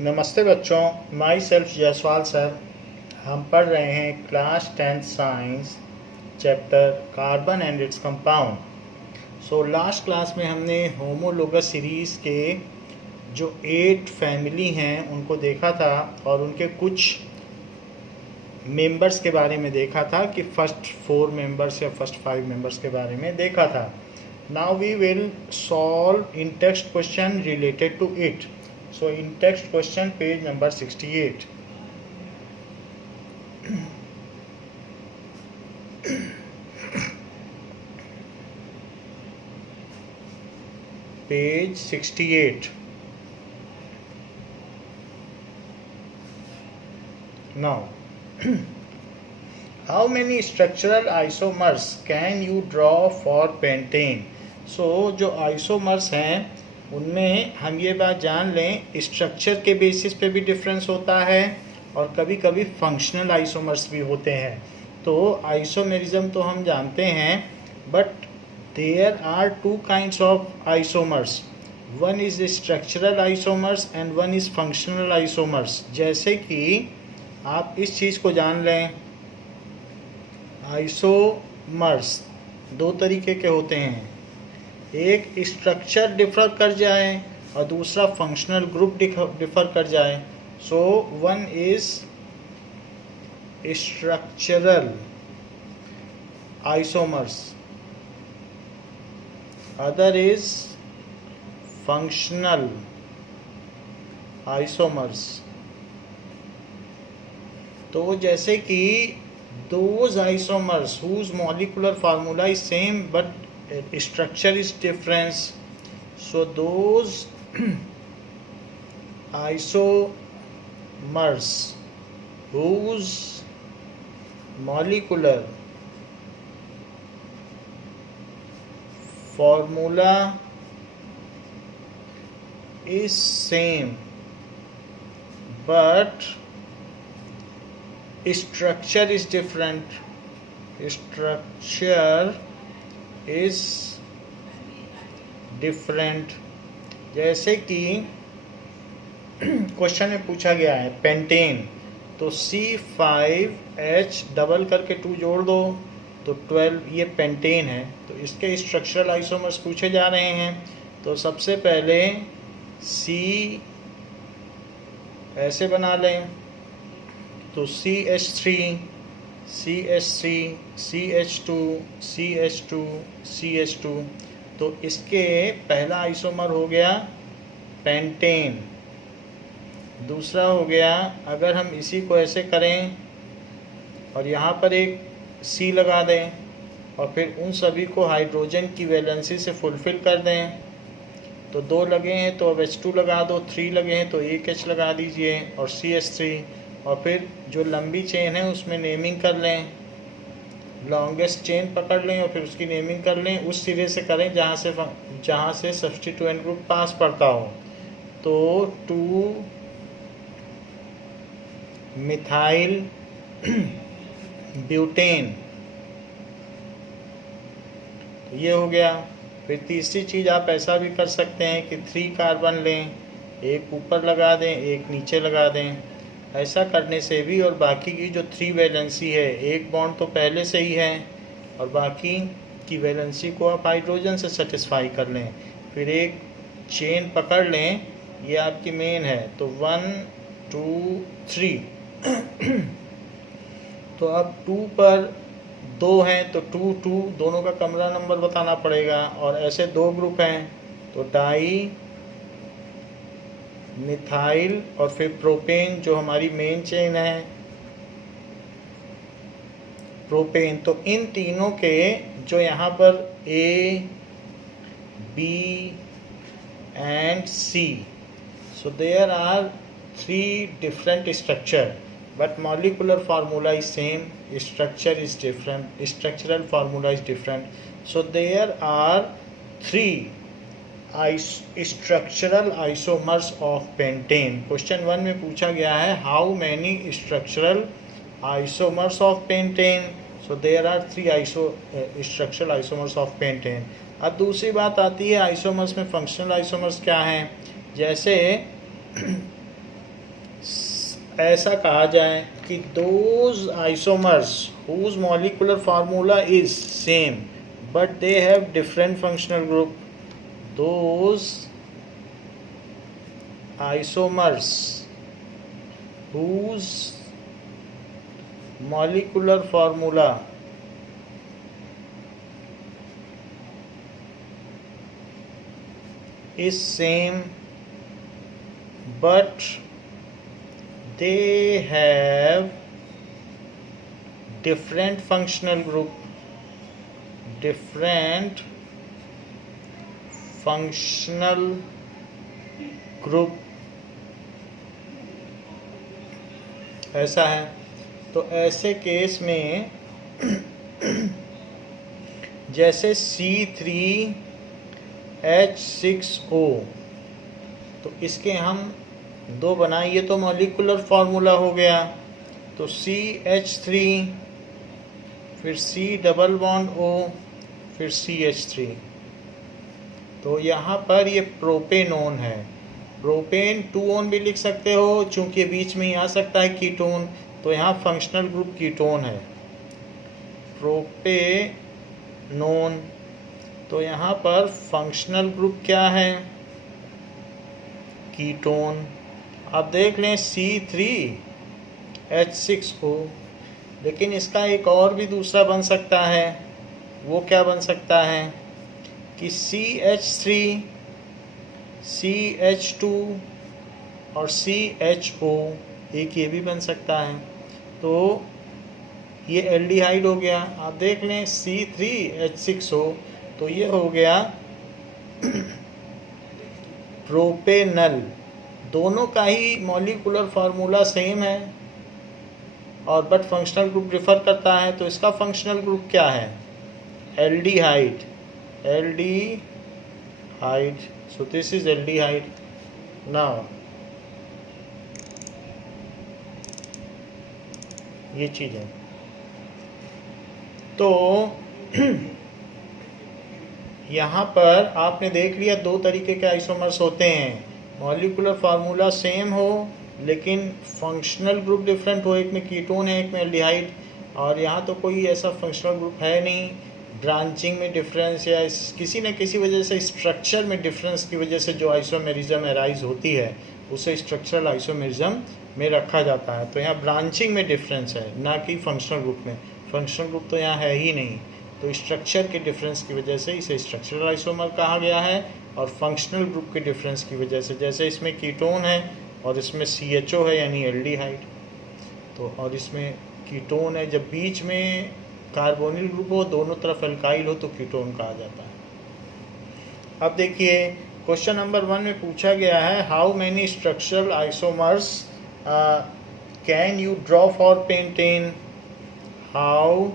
नमस्ते बच्चों, my self Jaiswal sir. हम पढ़ रहे हैं class 10th science chapter carbon and its compound. So last class में हमने होमोलोगस सीरीज़ के जो 8 फैमिली हैं उनको देखा था और उनके कुछ मेंबर्स के बारे में देखा था कि फर्स्ट 4 मेंबर्स या फर्स्ट 5 मेंबर्स के बारे में देखा था। Now we will solve in text question related to it. So in text question page number 68. Page 68. Now, how many structural isomers can you draw for pentane? So जो isomers हैं उनमें हम ये बात जान लें, स्ट्रक्चर के बेसिस पे भी डिफरेंस होता है और कभी कभी फंक्शनल आइसोमर्स भी होते हैं। तो आइसोमेरिज्म तो हम जानते हैं, but there are 2 kinds of isomers. One is structural isomers and one is functional isomers. जैसे कि आप इस चीज़ को जान लें, आइसोमर्स 2 तरीके के होते हैं, एक स्ट्रक्चर डिफर कर जाए और दूसरा फंक्शनल ग्रुप डिफर कर जाए। So one is structural isomers, other is functional isomers. तो जैसे कि those isomers whose molecular formula is same but structure is different, so those isomers whose molecular formula is same but structure is different, structure is different. जैसे कि question में पूछा गया है pentane, तो C5H डबल करके 2 जोड़ दो तो 12, ये पेंटेन है। तो इसके स्ट्रक्चरल आइसोमर्स पूछे जा रहे हैं। तो सबसे पहले C ऐसे बना लें, तो CH3 CH3 CH2 CH2 CH2। तो इसके पहला आइसोमर हो गया पेंटेन। दूसरा हो गया, अगर हम इसी को ऐसे करें और यहाँ पर एक C लगा दें और फिर उन सभी को हाइड्रोजन की वैलेंसी से फुलफिल कर दें, तो 2 लगे हैं तो अब H2 लगा दो, 3 लगे हैं तो एक H लगा दीजिए और CH3। और फिर जो लंबी चेन है उसमें नेमिंग कर लें, लॉन्गेस्ट चेन पकड़ लें और फिर उसकी नेमिंग कर लें, उस सिरे से करें जहाँ से सब्स्टिट्यूएंट ग्रुप पास पड़ता हो। तो 2 मिथाइल ब्यूटेन, ये हो गया। फिर तीसरी चीज़ आप ऐसा भी कर सकते हैं कि 3 कार्बन लें, एक ऊपर लगा दें एक नीचे लगा दें। ऐसा करने से भी और बाकी की जो 3 वैलेंसी है, एक बॉन्ड तो पहले से ही है और बाकी की वैलेंसी को आप हाइड्रोजन से सेटिस्फाई कर लें। फिर एक चेन पकड़ लें, ये आपकी मेन है, तो 1 2 3। तो अब 2 पर 2 हैं तो 2 2 दोनों का कमरा नंबर बताना पड़ेगा। और ऐसे 2 ग्रुप हैं तो डाई मिथाइल और फिर प्रोपेन जो हमारी मेन चेन है प्रोपेन। तो इन तीनों के जो यहाँ पर A B and C, so there are 3 different structure but molecular formula is same, structure is different, structural formula is different. So there are 3 structural isomers of pentane. Question 1 में पूछा गया है how many structural isomers of pentane. So there are 3 structural isomers of pentane. अब दूसरी बात आती है isomers में फंक्शनल आइसोमर्स क्या हैं। जैसे ऐसा कहा जाए कि those isomers whose molecular formula is same but they have different functional group, those isomers whose molecular formula is same but they have different functional group, different functional group, ऐसा है। तो ऐसे केस में जैसे C3H6O, तो इसके हम दो बनाइए तो मॉलिक्यूलर फार्मूला हो गया। तो CH3 फिर C डबल बॉन्ड O फिर CH3। तो यहाँ पर ये प्रोपेनोन है। प्रोपेन 2 ओन भी लिख सकते हो, चूंकि बीच में ही आ सकता है कीटोन, तो यहाँ फंक्शनल ग्रुप कीटोन है, प्रोपेनोन। तो यहाँ पर फंक्शनल ग्रुप क्या है? कीटोन। अब देख लें C3H6O, लेकिन इसका एक और भी दूसरा बन सकता है। वो क्या बन सकता है कि CH3, CH2 और CHO, एक ये भी बन सकता है। तो ये एल्डिहाइड हो गया। आप देख लें C3H6O, तो ये हो गया प्रोपेनल। दोनों का ही मॉलिक्यूलर फार्मूला सेम है और बट फंक्शनल ग्रुप डिफर करता है। तो इसका फंक्शनल ग्रुप क्या है? Aldehyde. Aldehyde. So this is aldehyde. Now ये चीज है। तो यहाँ पर आपने देख लिया दो तरीके के आइसोमर्स होते हैं। मॉलिक्यूलर फार्मूला सेम हो लेकिन फंक्शनल ग्रुप डिफरेंट हो, एक में कीटोन है एक में एल्डिहाइड। और यहाँ तो कोई ऐसा फंक्शनल ग्रुप है नहीं। ब्रांचिंग में डिफरेंस या किसी न किसी वजह से स्ट्रक्चर में डिफरेंस की वजह से जो आइसोमेरिज्म एराइज होती है उसे स्ट्रक्चरल आइसोमेरिज्म में रखा जाता है। तो यहाँ ब्रांचिंग में डिफरेंस है, ना कि फंक्शनल ग्रुप में। फंक्शनल ग्रुप तो यहाँ है ही नहीं। तो स्ट्रक्चर के डिफरेंस की वजह से इसे स्ट्रक्चरल आइसोमर कहा गया है। और फंक्शनल ग्रुप के डिफरेंस की वजह से, जैसे इसमें कीटोन है और इसमें CHO है यानी एल्डिहाइड, तो और इसमें कीटोन है। जब बीच में कार्बोनिल ग्रुप हो, दोनों तरफ एल्काइल हो, तो कीटोन कहा जाता है। अब देखिए क्वेश्चन नंबर 1 में पूछा गया है, how many structural isomers can you draw for pentane? How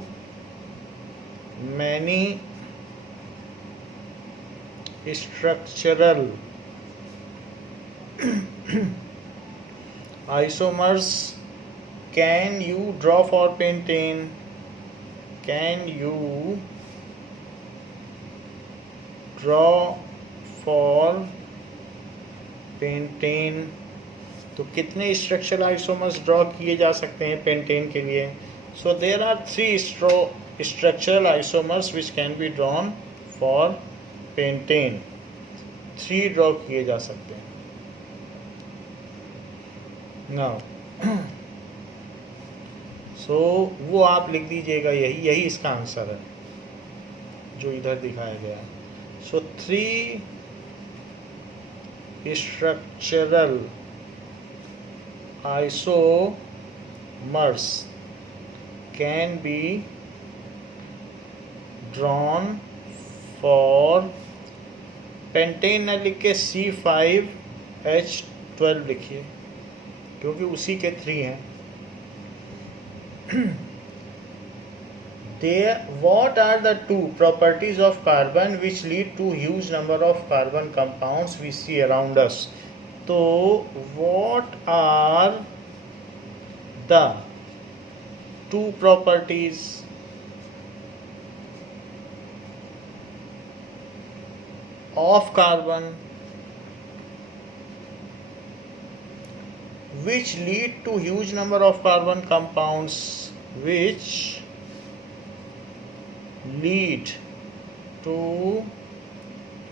many structural isomers can you draw for pentane? Can you draw for pentane? तो कितने स्ट्रक्चरल आइसोमर्स ड्रॉ किए जा सकते हैं पेंटेन के लिए? So there are 3 structural isomers which can be drawn for pentane. 3 draw किए जा सकते हैं। नाउ सो वो आप लिख दीजिएगा, यही इसका आंसर है जो इधर दिखाया गया है। सो 3 structural isomers can be drawn for pentane. न लिख के C5H12 लिखिए क्योंकि उसी के 3 हैं। What are the 2 properties of carbon which lead to huge number of carbon compounds we see around us? तो what are the 2 properties of carbon which lead to huge number of carbon compounds, which lead to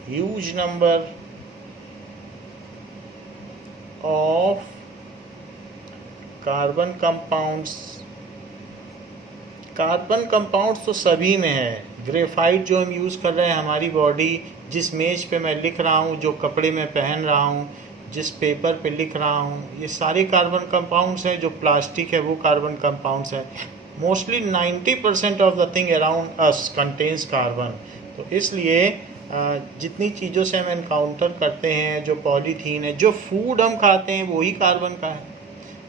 huge number of carbon compounds. Carbon compounds तो सभी में है। Graphite जो हम use कर रहे हैं, हमारी बॉडी, जिस मेज पे मैं लिख रहा हूँ, जो कपड़े में पहन रहा हूँ, जिस पेपर पे लिख रहा हूँ, ये सारे कार्बन कंपाउंड्स हैं। जो प्लास्टिक है वो कार्बन कंपाउंड्स है। Mostly 90% of the thing around us contains carbon. तो इसलिए जितनी चीज़ों से हम एनकाउंटर करते हैं, जो पॉलीथीन है, जो फूड हम खाते हैं, वही कार्बन का है।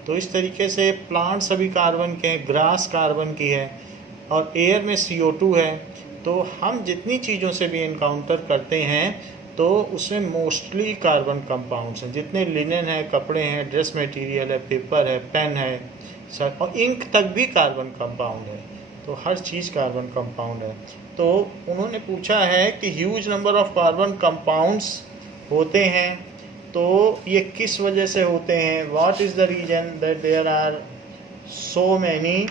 तो इस तरीके से प्लांट सभी कार्बन के हैं, ग्रास कार्बन की है, और एयर में CO2 है। तो हम जितनी चीज़ों से भी एनकाउंटर करते हैं तो उसमें मोस्टली कार्बन कंपाउंड्स हैं। जितने लिनन है, कपड़े हैं, ड्रेस मटेरियल है, पेपर है, पेन है, सब, और इंक तक भी कार्बन कंपाउंड है। तो हर चीज़ कार्बन कंपाउंड है। तो उन्होंने पूछा है कि huge number of carbon compounds होते हैं, तो ये किस वजह से होते हैं? What is the reason that there are so many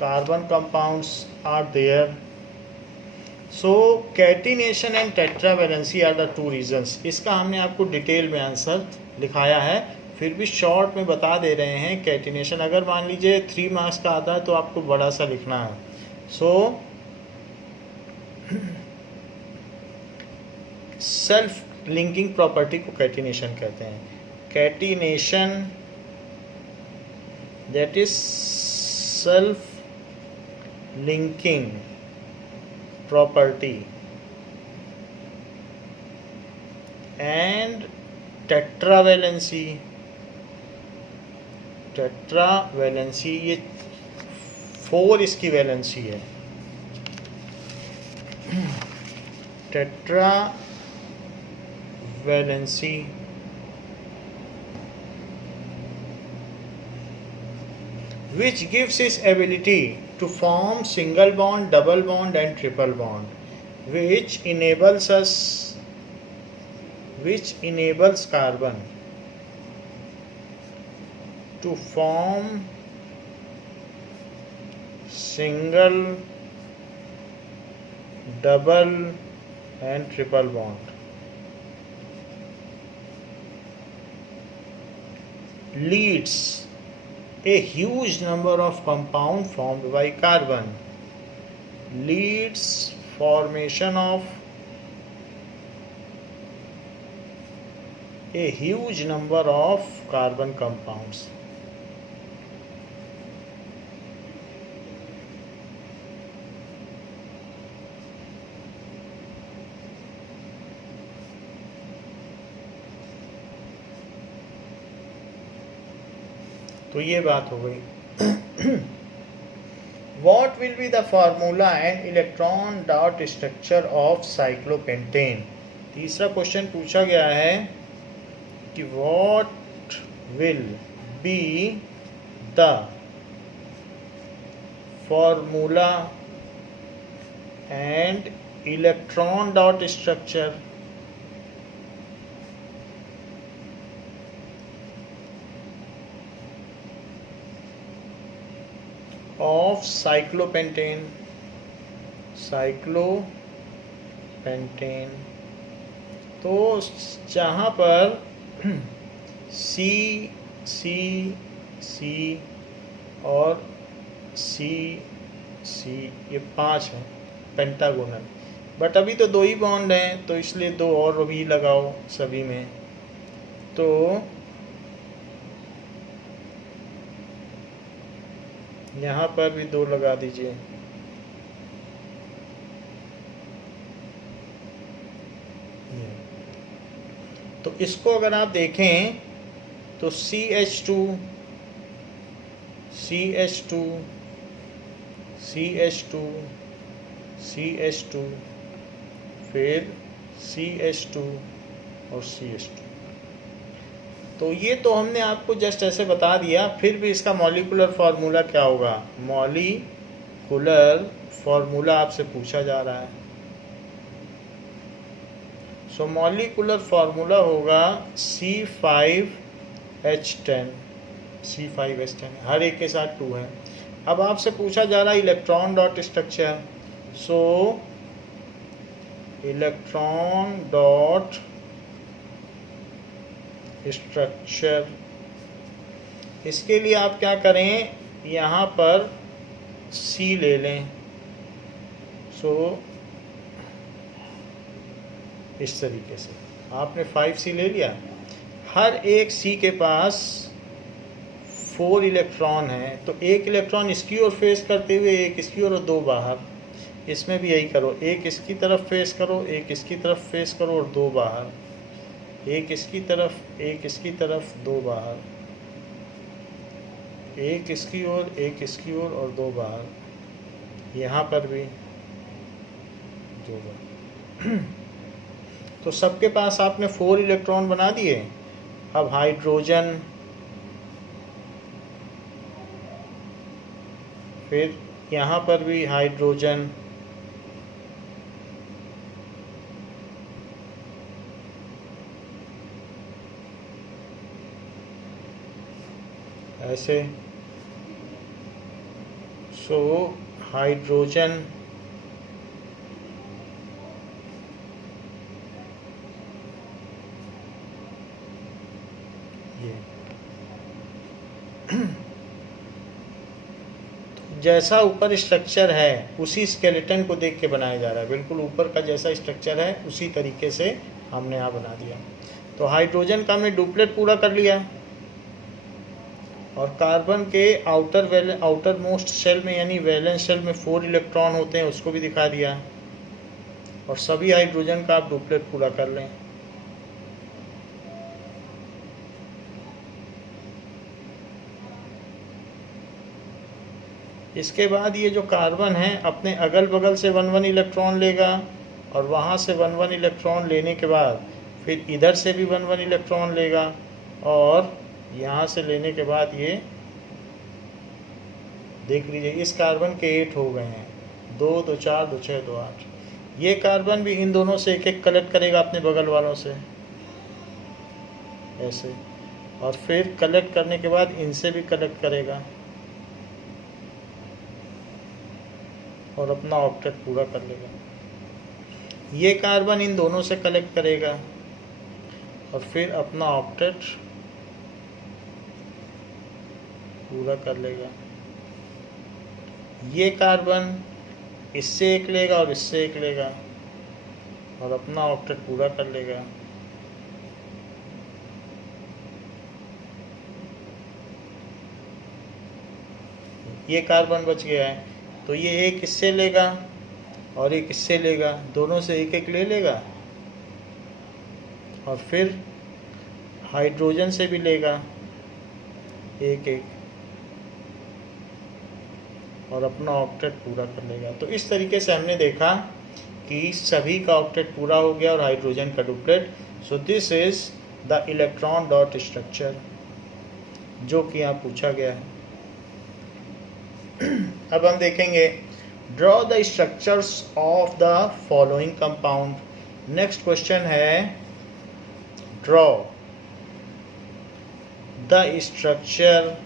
carbon compounds are there? So catenation and tetravalency are the two reasons. इसका हमने आपको डिटेल में आंसर लिखाया है, फिर भी शॉर्ट में बता दे रहे हैं। कैटिनेशन अगर मान लीजिए 3 मार्क्स का आता है तो आपको बड़ा सा लिखना है। सो सेल्फ लिंकिंग प्रॉपर्टी को कैटिनेशन कहते हैं। Catenation that is self linking property, and tetravalency ये 4 इसकी वैलेंसी है। Tetravalency which gives its ability to form single bond, double bond and triple bond, which enables carbon to form single, double and triple bond. Leads a huge number of compound formed by carbon. Leads formation of a huge number of carbon compounds. तो ये बात हो गई। What will be the formula and electron dot structure of cyclopentane? तीसरा question पूछा गया है कि what will be the formula and electron dot structure of cyclopentane. तो जहाँ पर C और C ये 5 हैं पेंटागोनल, बट अभी तो 2 ही बॉन्ड हैं, तो इसलिए 2 और भी लगाओ सभी में। तो यहाँ पर भी 2 लगा दीजिए। तो इसको अगर आप देखें तो CH2 फिर CH2 और CH2। तो ये तो हमने आपको जस्ट ऐसे बता दिया, फिर भी इसका मॉलिक्यूलर फार्मूला क्या होगा? मॉलिक्यूलर फार्मूला आपसे पूछा जा रहा है। सो मॉलिक्यूलर फार्मूला होगा C5H10। C5H10 हर एक के साथ 2 है। अब आपसे पूछा जा रहा है इलेक्ट्रॉन डॉट स्ट्रक्चर, सो इलेक्ट्रॉन डॉट स्ट्रक्चर, इसके लिए आप क्या करें, यहाँ पर C ले लें। सो इस तरीके से आपने 5C ले लिया। हर एक C के पास 4 इलेक्ट्रॉन है, तो एक इलेक्ट्रॉन इसकी ओर फेस करते हुए एक इसकी ओर और 2 बाहर। इसमें भी यही करो, एक इसकी तरफ फेस करो, एक इसकी तरफ फेस करो और 2 बाहर, एक इसकी तरफ, एक इसकी तरफ, 2 बाहर, एक इसकी ओर, एक इसकी ओर और 2 बाहर। यहाँ पर भी 2 बाहर। तो सबके पास आपने 4 इलेक्ट्रॉन बना दिए। अब हाइड्रोजन, फिर यहाँ पर भी हाइड्रोजन, ऐसे। सो हाइड्रोजन, ये तो जैसा ऊपर स्ट्रक्चर है उसी स्केलेटन को देख के बनाया जा रहा है। बिल्कुल ऊपर का जैसा स्ट्रक्चर है उसी तरीके से हमने यहाँ बना दिया। तो हाइड्रोजन का हमने डुप्लेट पूरा कर लिया, और कार्बन के आउटर मोस्ट सेल में यानी वैलेंस सेल में 4 इलेक्ट्रॉन होते हैं, उसको भी दिखा दिया। और सभी हाइड्रोजन का आप डुप्लेट पूरा कर लें। इसके बाद ये जो कार्बन है अपने अगल बगल से 1 इलेक्ट्रॉन लेगा, और वहाँ से 1 इलेक्ट्रॉन लेने के बाद फिर इधर से भी 1 इलेक्ट्रॉन लेगा, और यहाँ से लेने के बाद ये देख लीजिए इस कार्बन के 8 हो गए हैं, 2 2 4 2 6 2 8। ये कार्बन भी इन दोनों से एक एक कलेक्ट करेगा अपने बगल वालों से ऐसे, और फिर कलेक्ट करने के बाद इनसे भी कलेक्ट करेगा और अपना ऑक्टेट पूरा कर लेगा। ये कार्बन इन दोनों से कलेक्ट करेगा और फिर अपना ऑक्टेट पूरा कर लेगा। ये कार्बन इससे एक लेगा और इससे एक लेगा और अपना ऑक्टेट पूरा कर लेगा। ये कार्बन बच गया है, तो ये एक इससे लेगा और एक इससे लेगा, दोनों से एक एक ले लेगा, और फिर हाइड्रोजन से भी लेगा एक एक और अपना ऑक्टेट पूरा कर लेगा। तो इस तरीके से हमने देखा कि सभी का ऑक्टेट पूरा हो गया और हाइड्रोजन का duplet. So this is the electron dot structure जो कि यहाँ पूछा गया है। अब हम देखेंगे draw the structures of the following compound. Next question है draw the structure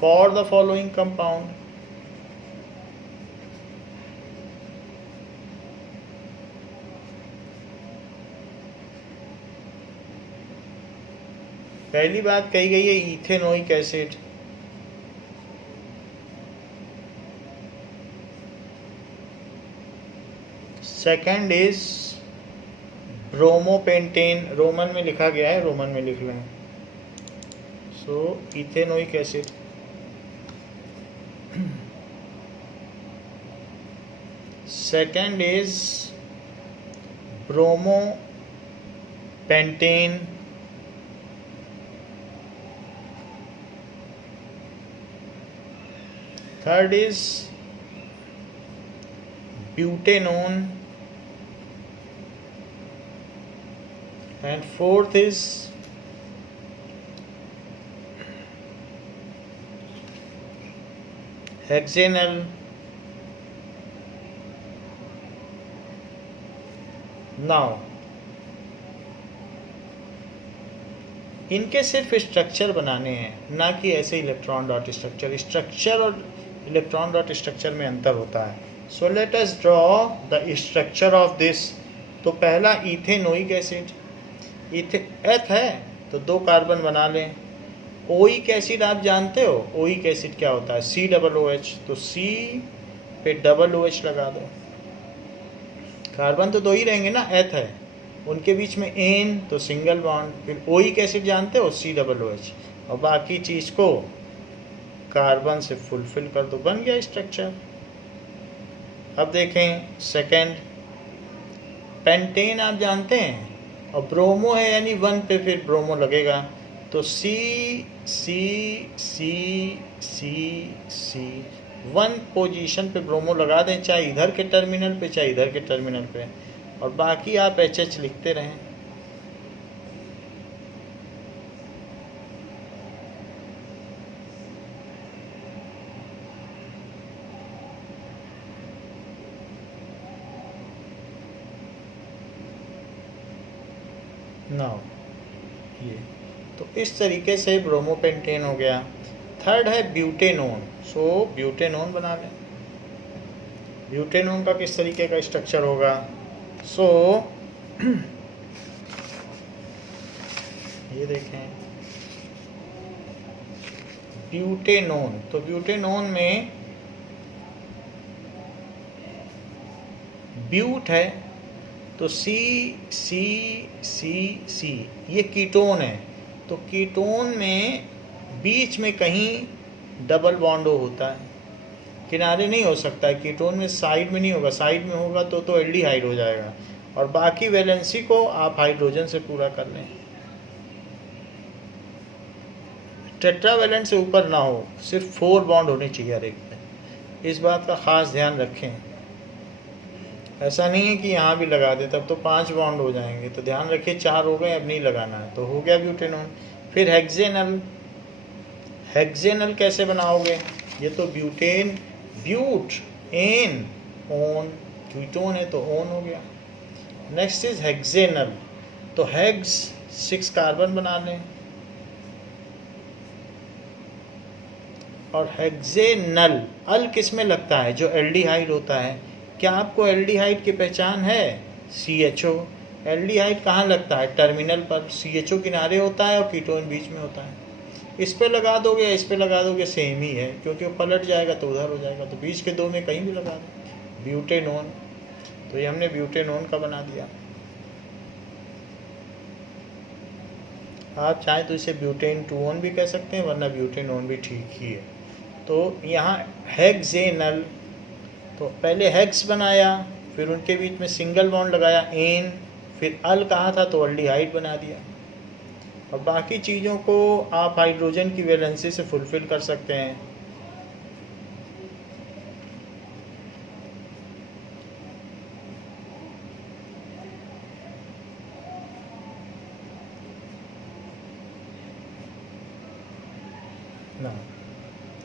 for the following compound। पहली बात कही गई है ethanoic acid, second is bromopentane, Roman में लिखा गया है, रोमन में लिख लें। So ethanoic acid, second is bromopentane, third is butanone, and fourth is hexanal। Now इनके सिर्फ स्ट्रक्चर बनाने हैं, ना कि ऐसे इलेक्ट्रॉन डॉट स्ट्रक्चर। स्ट्रक्चर और इलेक्ट्रॉन डॉट स्ट्रक्चर में अंतर होता है। सो let us draw the structure of this. तो पहला इथेनोइक एसिड, एथ है तो 2 कार्बन बना लें। ओइक एसिड आप जानते हो, ओइक एसिड क्या होता है, COOH, तो C पे OOH लगा दो। कार्बन तो 2 ही रहेंगे ना, एथ है, उनके बीच में एन तो सिंगल बॉन्ड। फिर ओइक एसिड जानते हो, COOH, और बाकी चीज़ को कार्बन से फुलफिल कर दो, बन गया स्ट्रक्चर। अब देखें सेकंड, पेंटेन आप जानते हैं, और ब्रोमो है यानी 1 पे फिर ब्रोमो लगेगा, तो C C C C C 1 position पे ब्रोमो लगा दें, चाहे इधर के टर्मिनल पे चाहे इधर के टर्मिनल पे, और बाकी आप HH लिखते रहें। नाउ ये तो इस तरीके से ब्रोमोपेंटेन हो गया। थर्ड है ब्यूटेनोन। सो ब्यूटेनोन बना लें। ब्यूटेनोन का किस तरीके का स्ट्रक्चर होगा, सो ये देखें ब्यूटेनोन, तो ब्यूटेनोन में ब्यूट है तो C C C C ये कीटोन है, तो कीटोन में बीच में कहीं डबल बॉन्ड होता है, किनारे नहीं हो सकता है। कीटोन में साइड में नहीं होगा, साइड में होगा तो एल्डिहाइड हो जाएगा, और बाकी वैलेंसी को आप हाइड्रोजन से पूरा कर लें। टेट्रावैलेंट से ऊपर ना हो, सिर्फ 4 बॉन्ड होने चाहिए हर एक में, इस बात का ख़ास ध्यान रखें। ऐसा नहीं है कि यहाँ भी लगा दे, तब तो 5 बॉन्ड हो जाएंगे, तो ध्यान रखिए 4 हो गए, अब नहीं लगाना है, तो हो गया ब्यूटेनोन। फिर हेक्सेनल, हेक्सेनल कैसे बनाओगे, ये तो butane, butanone, ketone है तो ओन हो गया। नेक्स्ट इज हेक्सेनल, तो हेक्स 6 कार्बन बना लें, और हेक्सेनल अल किस में लगता है, जो एल्डिहाइड होता है। क्या आपको एल्डिहाइड की पहचान है, CHO। एल्डिहाइड कहाँ लगता है, टर्मिनल पर, CHO किनारे होता है और कीटोन बीच में होता है। इस पे लगा दोगे या इस पे लगा दोगे सेम ही है, क्योंकि वो पलट जाएगा तो उधर हो जाएगा, तो बीच के 2 में कहीं भी लगा दो, ब्यूटेनोन। तो ये हमने ब्यूटेनोन का बना दिया। आप चाहें तो इसे ब्यूटेन 2-on भी कह सकते हैं, वरना ब्यूटेनोन भी ठीक ही है। तो यहाँ हेक्सेनल, तो पहले हेक्स बनाया, फिर उनके बीच में सिंगल बॉन्ड लगाया एन, फिर अल कहा था तो एल्डिहाइड बना दिया, और बाकी चीज़ों को आप हाइड्रोजन की वैलेंसी से फुलफिल कर सकते हैं। ना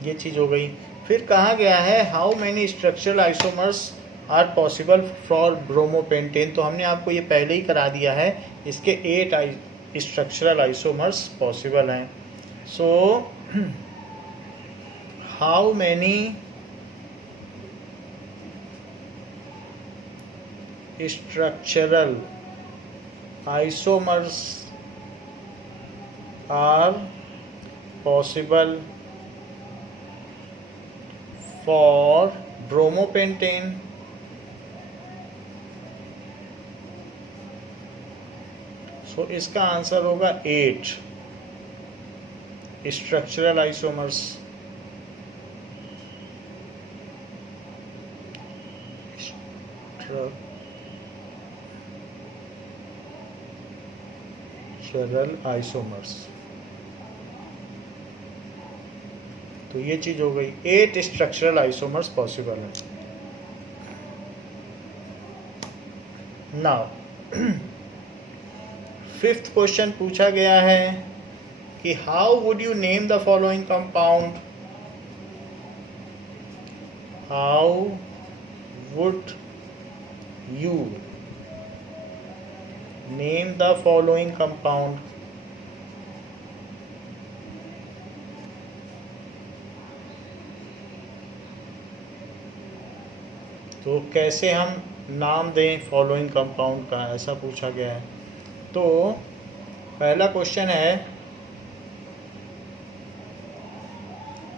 ये चीज़ हो गई। फिर कहा गया है how many structural isomers are possible for bromopentane, तो हमने आपको ये पहले ही करा दिया है, इसके 8 स्ट्रक्चरल आइसोमर्स पॉसिबल हैं। So how many structural isomers are possible for bromopentane, so इसका आंसर होगा 8 स्ट्रक्चरल आइसोमर्स। स्ट्रक्चरल आइसोमर्स, तो ये चीज हो गई, 8 स्ट्रक्चरल आइसोमर्स पॉसिबल है। नाउ 5th क्वेश्चन पूछा गया है कि how would you name the following compound, how would you name the following compound. तो कैसे हम नाम दें फॉलोइंग कंपाउंड का, ऐसा पूछा गया है। तो पहला क्वेश्चन है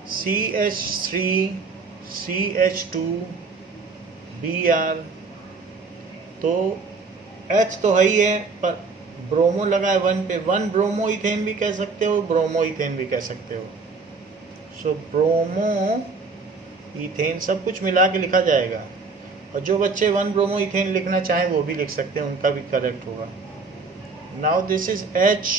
CH3 CH2 Br, तो H तो है ही है, पर ब्रोमो लगा है 1 पे, 1 ब्रोमो इथेन भी कह सकते हो, ब्रोमो इथेन भी कह सकते हो। सो ब्रोमो इथेन सब कुछ मिला के लिखा जाएगा, और जो बच्चे 1 ब्रोमो इथेन लिखना चाहें वो भी लिख सकते हैं, उनका भी करेक्ट होगा। नाउ दिस इज HCHO,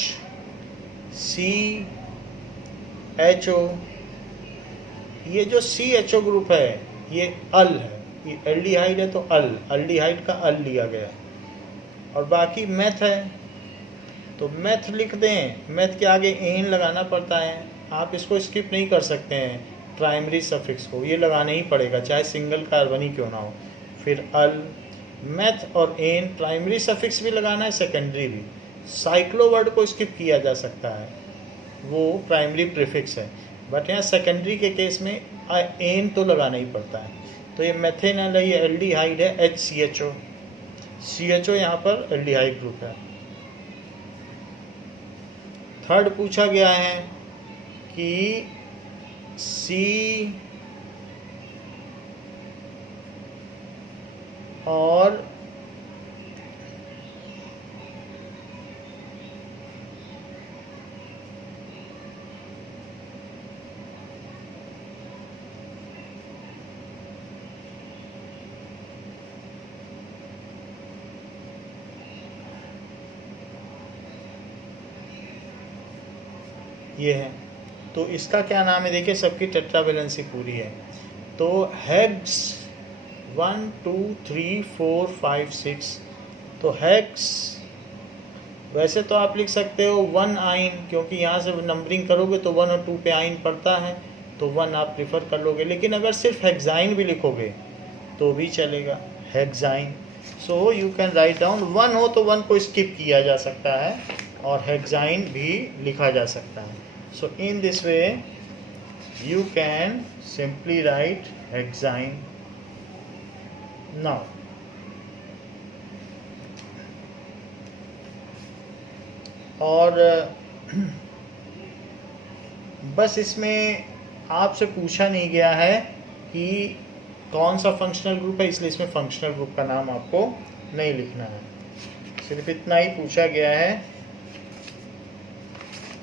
ये जो CHO ग्रुप है ये अल है, ये एल्डिहाइड है तो अल्डिहाइड का अल लिया गया, और बाकी मेथ है तो मेथ लिख दें। मेथ के आगे एन लगाना पड़ता है, आप इसको स्किप नहीं कर सकते हैं, प्राइमरी सफिक्स को ये लगाना ही पड़ेगा, चाहे सिंगल कार्बन ही क्यों ना हो। फिर अल, मेथ और एन, प्राइमरी सफिक्स भी लगाना है, सेकेंडरी भी। साइक्लो वर्ड को स्किप किया जा सकता है, वो प्राइमरी प्रीफिक्स है, बट यहाँ सेकेंडरी के केस में एन तो लगाना ही पड़ता है। तो ये मेथेनॉल है, ये एल्डिहाइड है, HCHO। CHO यहाँ पर एल्डिहाइड ग्रुप है। थर्ड पूछा गया है कि C और ये है, तो इसका क्या नाम है, देखिए सबकी टेट्रावेलेंसी पूरी है। तो हेक्स 1 2 3 4 5 6, तो हेक्स वैसे तो आप लिख सकते हो 1 आइन, क्योंकि यहाँ से नंबरिंग करोगे तो 1 और 2 पे आइन पड़ता है, तो 1 आप प्रिफर कर लोगे। लेकिन अगर सिर्फ हेक्साइन भी लिखोगे तो भी चलेगा, hexyne. So you can write down, 1 हो तो 1 को स्किप किया जा सकता है, और हेक्साइन भी लिखा जा सकता है। So in this way you can simply write hexane. Now और बस इसमें आपसे पूछा नहीं गया है कि कौन सा फंक्शनल ग्रुप है, इसलिए इसमें फंक्शनल ग्रुप का नाम आपको नहीं लिखना है, सिर्फ इतना ही पूछा गया है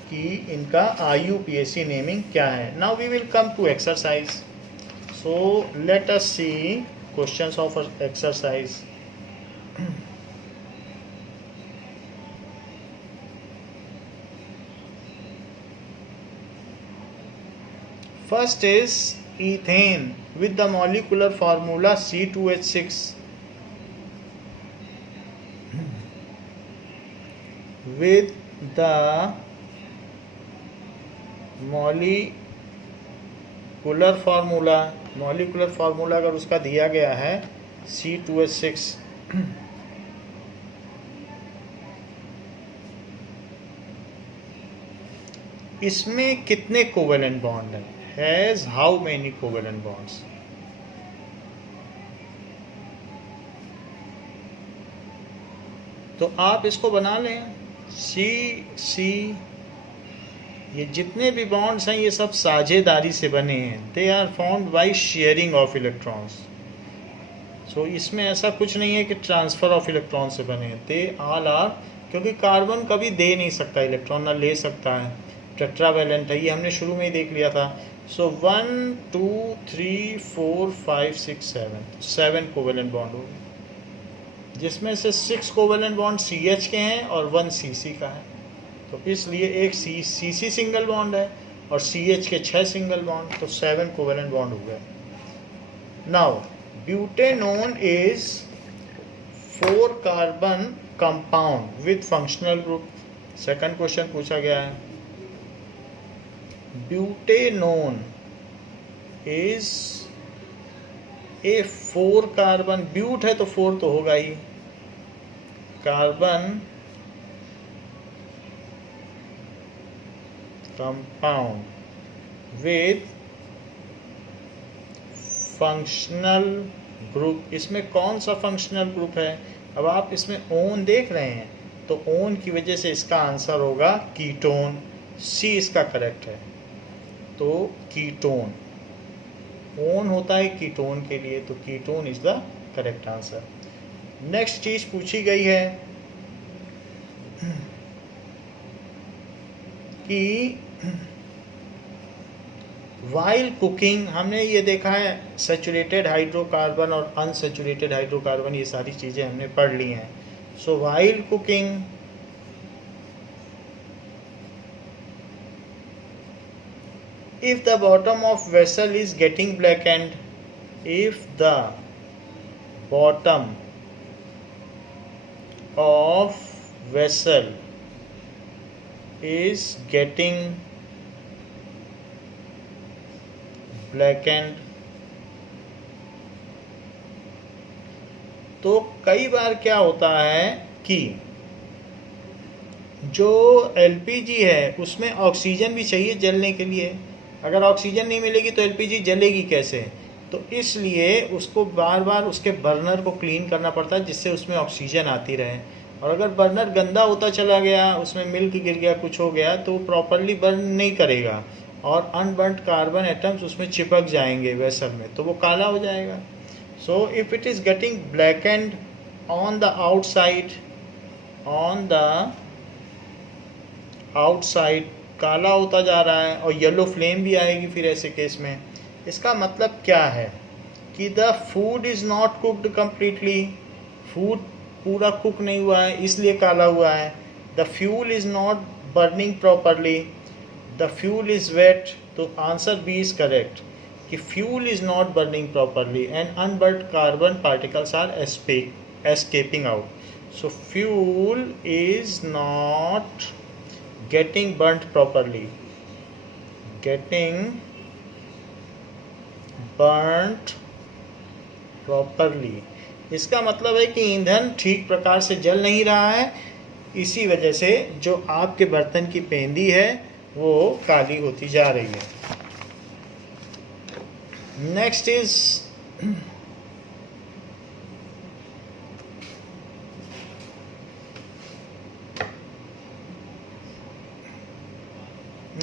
कि इनका IUPAC नेमिंग क्या है। Now we will come to exercise, so let us see questions of exercise. First is ethane with the molecular formula C2H6 with the molecular formula अगर उसका दिया गया है C2H6, इसमें कितने कोवेलेंट बॉन्ड हैं, has how many covalent bonds। तो आप इसको बना लें, C ये जितने भी बॉन्ड्स हैं ये सब साझेदारी से बने हैं, they are formed by sharing of electrons. So इसमें ऐसा कुछ नहीं है कि ट्रांसफ़र ऑफ इलेक्ट्रॉन से बने हैं, दे ऑल आर, क्योंकि कार्बन कभी दे नहीं सकता इलेक्ट्रॉन, ना ले सकता है, टेट्रावेलेंट है, ये हमने शुरू में ही देख लिया था। सो 1 2 3 4 5 6 7 कोवेलेंट बॉन्ड हो गए, जिसमें से 6 कोवेलेंट बॉन्ड CH के हैं और 1 CC का है, तो इसलिए एक CC सिंगल बॉन्ड है और CH के 6 सिंगल बॉन्ड, तो 7 कोवेलेंट बॉन्ड हो गए। Now butanone is 4 carbon compound with functional group. Second question पूछा गया है, butanone is a 4 carbon, but है तो 4 तो होगा ही, carbon compound with functional group, इसमें कौन सा फंक्शनल ग्रुप है? अब आप इसमें ओन देख रहे हैं, तो ओन की वजह से इसका आंसर होगा कीटोन। सी इसका करेक्ट है। तो कीटोन, ओन होता है कीटोन के लिए, तो ketone is the correct answer. Next चीज पूछी गई है कि वाइल कुकिंग, हमने ये देखा है सैचुरेटेड हाइड्रोकार्बन और अनसैचुरेटेड हाइड्रोकार्बन, ये सारी चीज़ें हमने पढ़ ली हैं। So while cooking if the bottom of vessel is getting blackened, if the bottom of vessel is getting blackened, तो कई बार क्या होता है कि जो एलपीजी है उसमें ऑक्सीजन भी चाहिए जलने के लिए। अगर ऑक्सीजन नहीं मिलेगी तो एलपीजी जलेगी कैसे? तो इसलिए उसको बार बार उसके बर्नर को क्लीन करना पड़ता है जिससे उसमें ऑक्सीजन आती रहे। और अगर बर्नर गंदा होता चला गया, उसमें मिल्क गिर गया, कुछ हो गया, तो प्रॉपरली बर्न नहीं करेगा और अनबर्न्ड कार्बन एटम्स उसमें चिपक जाएंगे वेसल में, तो वो काला हो जाएगा। So if it is getting blackened on the outside, on the outside काला होता जा रहा है और येलो फ्लेम भी आएगी फिर ऐसे केस में, इसका मतलब क्या है कि the food is not cooked completely, food पूरा कुक नहीं हुआ है इसलिए काला हुआ है। The fuel is not burning properly, the fuel is wet, तो आंसर बी इज़ करेक्ट कि fuel is not burning properly and unburned carbon particles are escaping out. So fuel is not getting burnt properly, getting burnt properly, इसका मतलब है कि ईंधन ठीक प्रकार से जल नहीं रहा है, इसी वजह से जो आपके बर्तन की पेंदी है वो काली होती जा रही है। Next is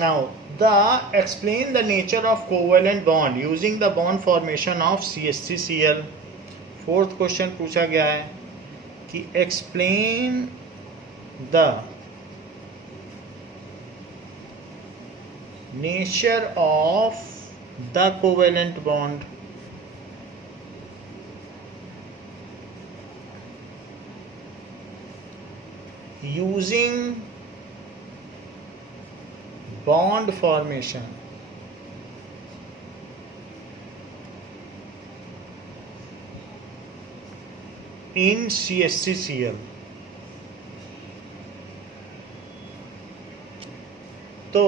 now explain the nature of covalent bond using the bond formation of CH3Cl। Fourth question पूछा गया है कि explain the nature of the covalent bond using bond formation in CH3Cl। तो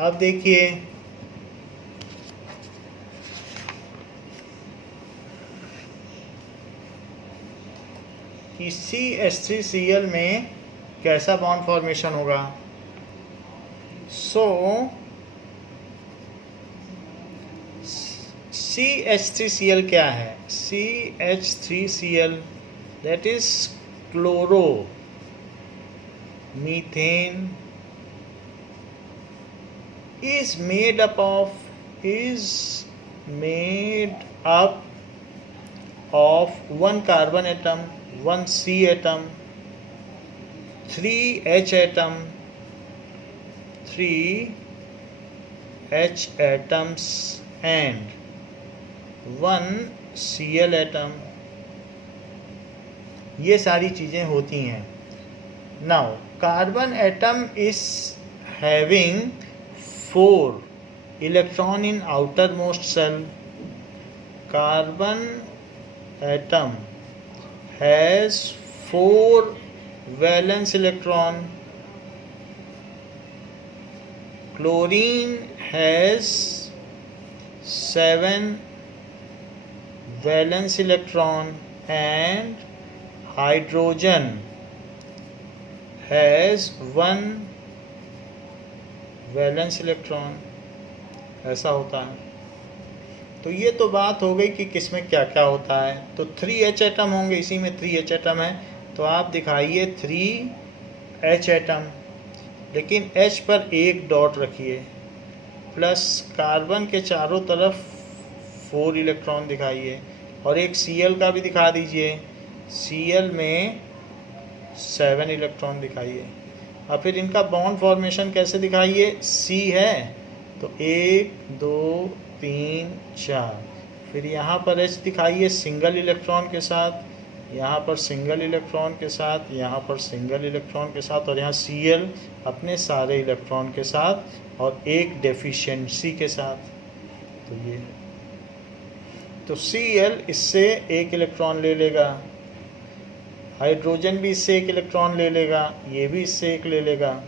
अब देखिए कि CH3Cl में कैसा बॉन्ड फॉर्मेशन होगा। CH3Cl क्या है? CH3Cl that is chloromethane is made up of one carbon atom, one C atom, 3 H atom, 3 H atoms and 1 Cl atom, ये सारी चीज़ें होती हैं। Now carbon atom is having 4 electron in outermost shell. Carbon atom has 4 valence electron. Chlorine has 7 valence electron and hydrogen has 1 valence electron। ऐसा होता है। तो ये तो बात हो गई कि किस में क्या क्या होता है। तो 3H एटम होंगे, इसी में 3H एटम है, तो आप दिखाइए 3H एटम, लेकिन H पर एक डॉट रखिए, प्लस कार्बन के चारों तरफ 4 इलेक्ट्रॉन दिखाइए, और एक Cl का भी दिखा दीजिए, Cl में 7 इलेक्ट्रॉन दिखाइए। और फिर इनका बॉन्ड फॉर्मेशन कैसे दिखाइए, C है तो 1 2 3 4, फिर यहाँ पर H दिखाइए सिंगल इलेक्ट्रॉन के साथ, यहाँ पर सिंगल इलेक्ट्रॉन के साथ, यहाँ पर सिंगल इलेक्ट्रॉन के साथ, और यहाँ Cl अपने सारे इलेक्ट्रॉन के साथ और एक डेफिशिएंसी के साथ। तो ये तो Cl इससे एक इलेक्ट्रॉन ले लेगा, हाइड्रोजन भी इससे एक इलेक्ट्रॉन ले लेगा, ये भी इससे एक ले लेगा,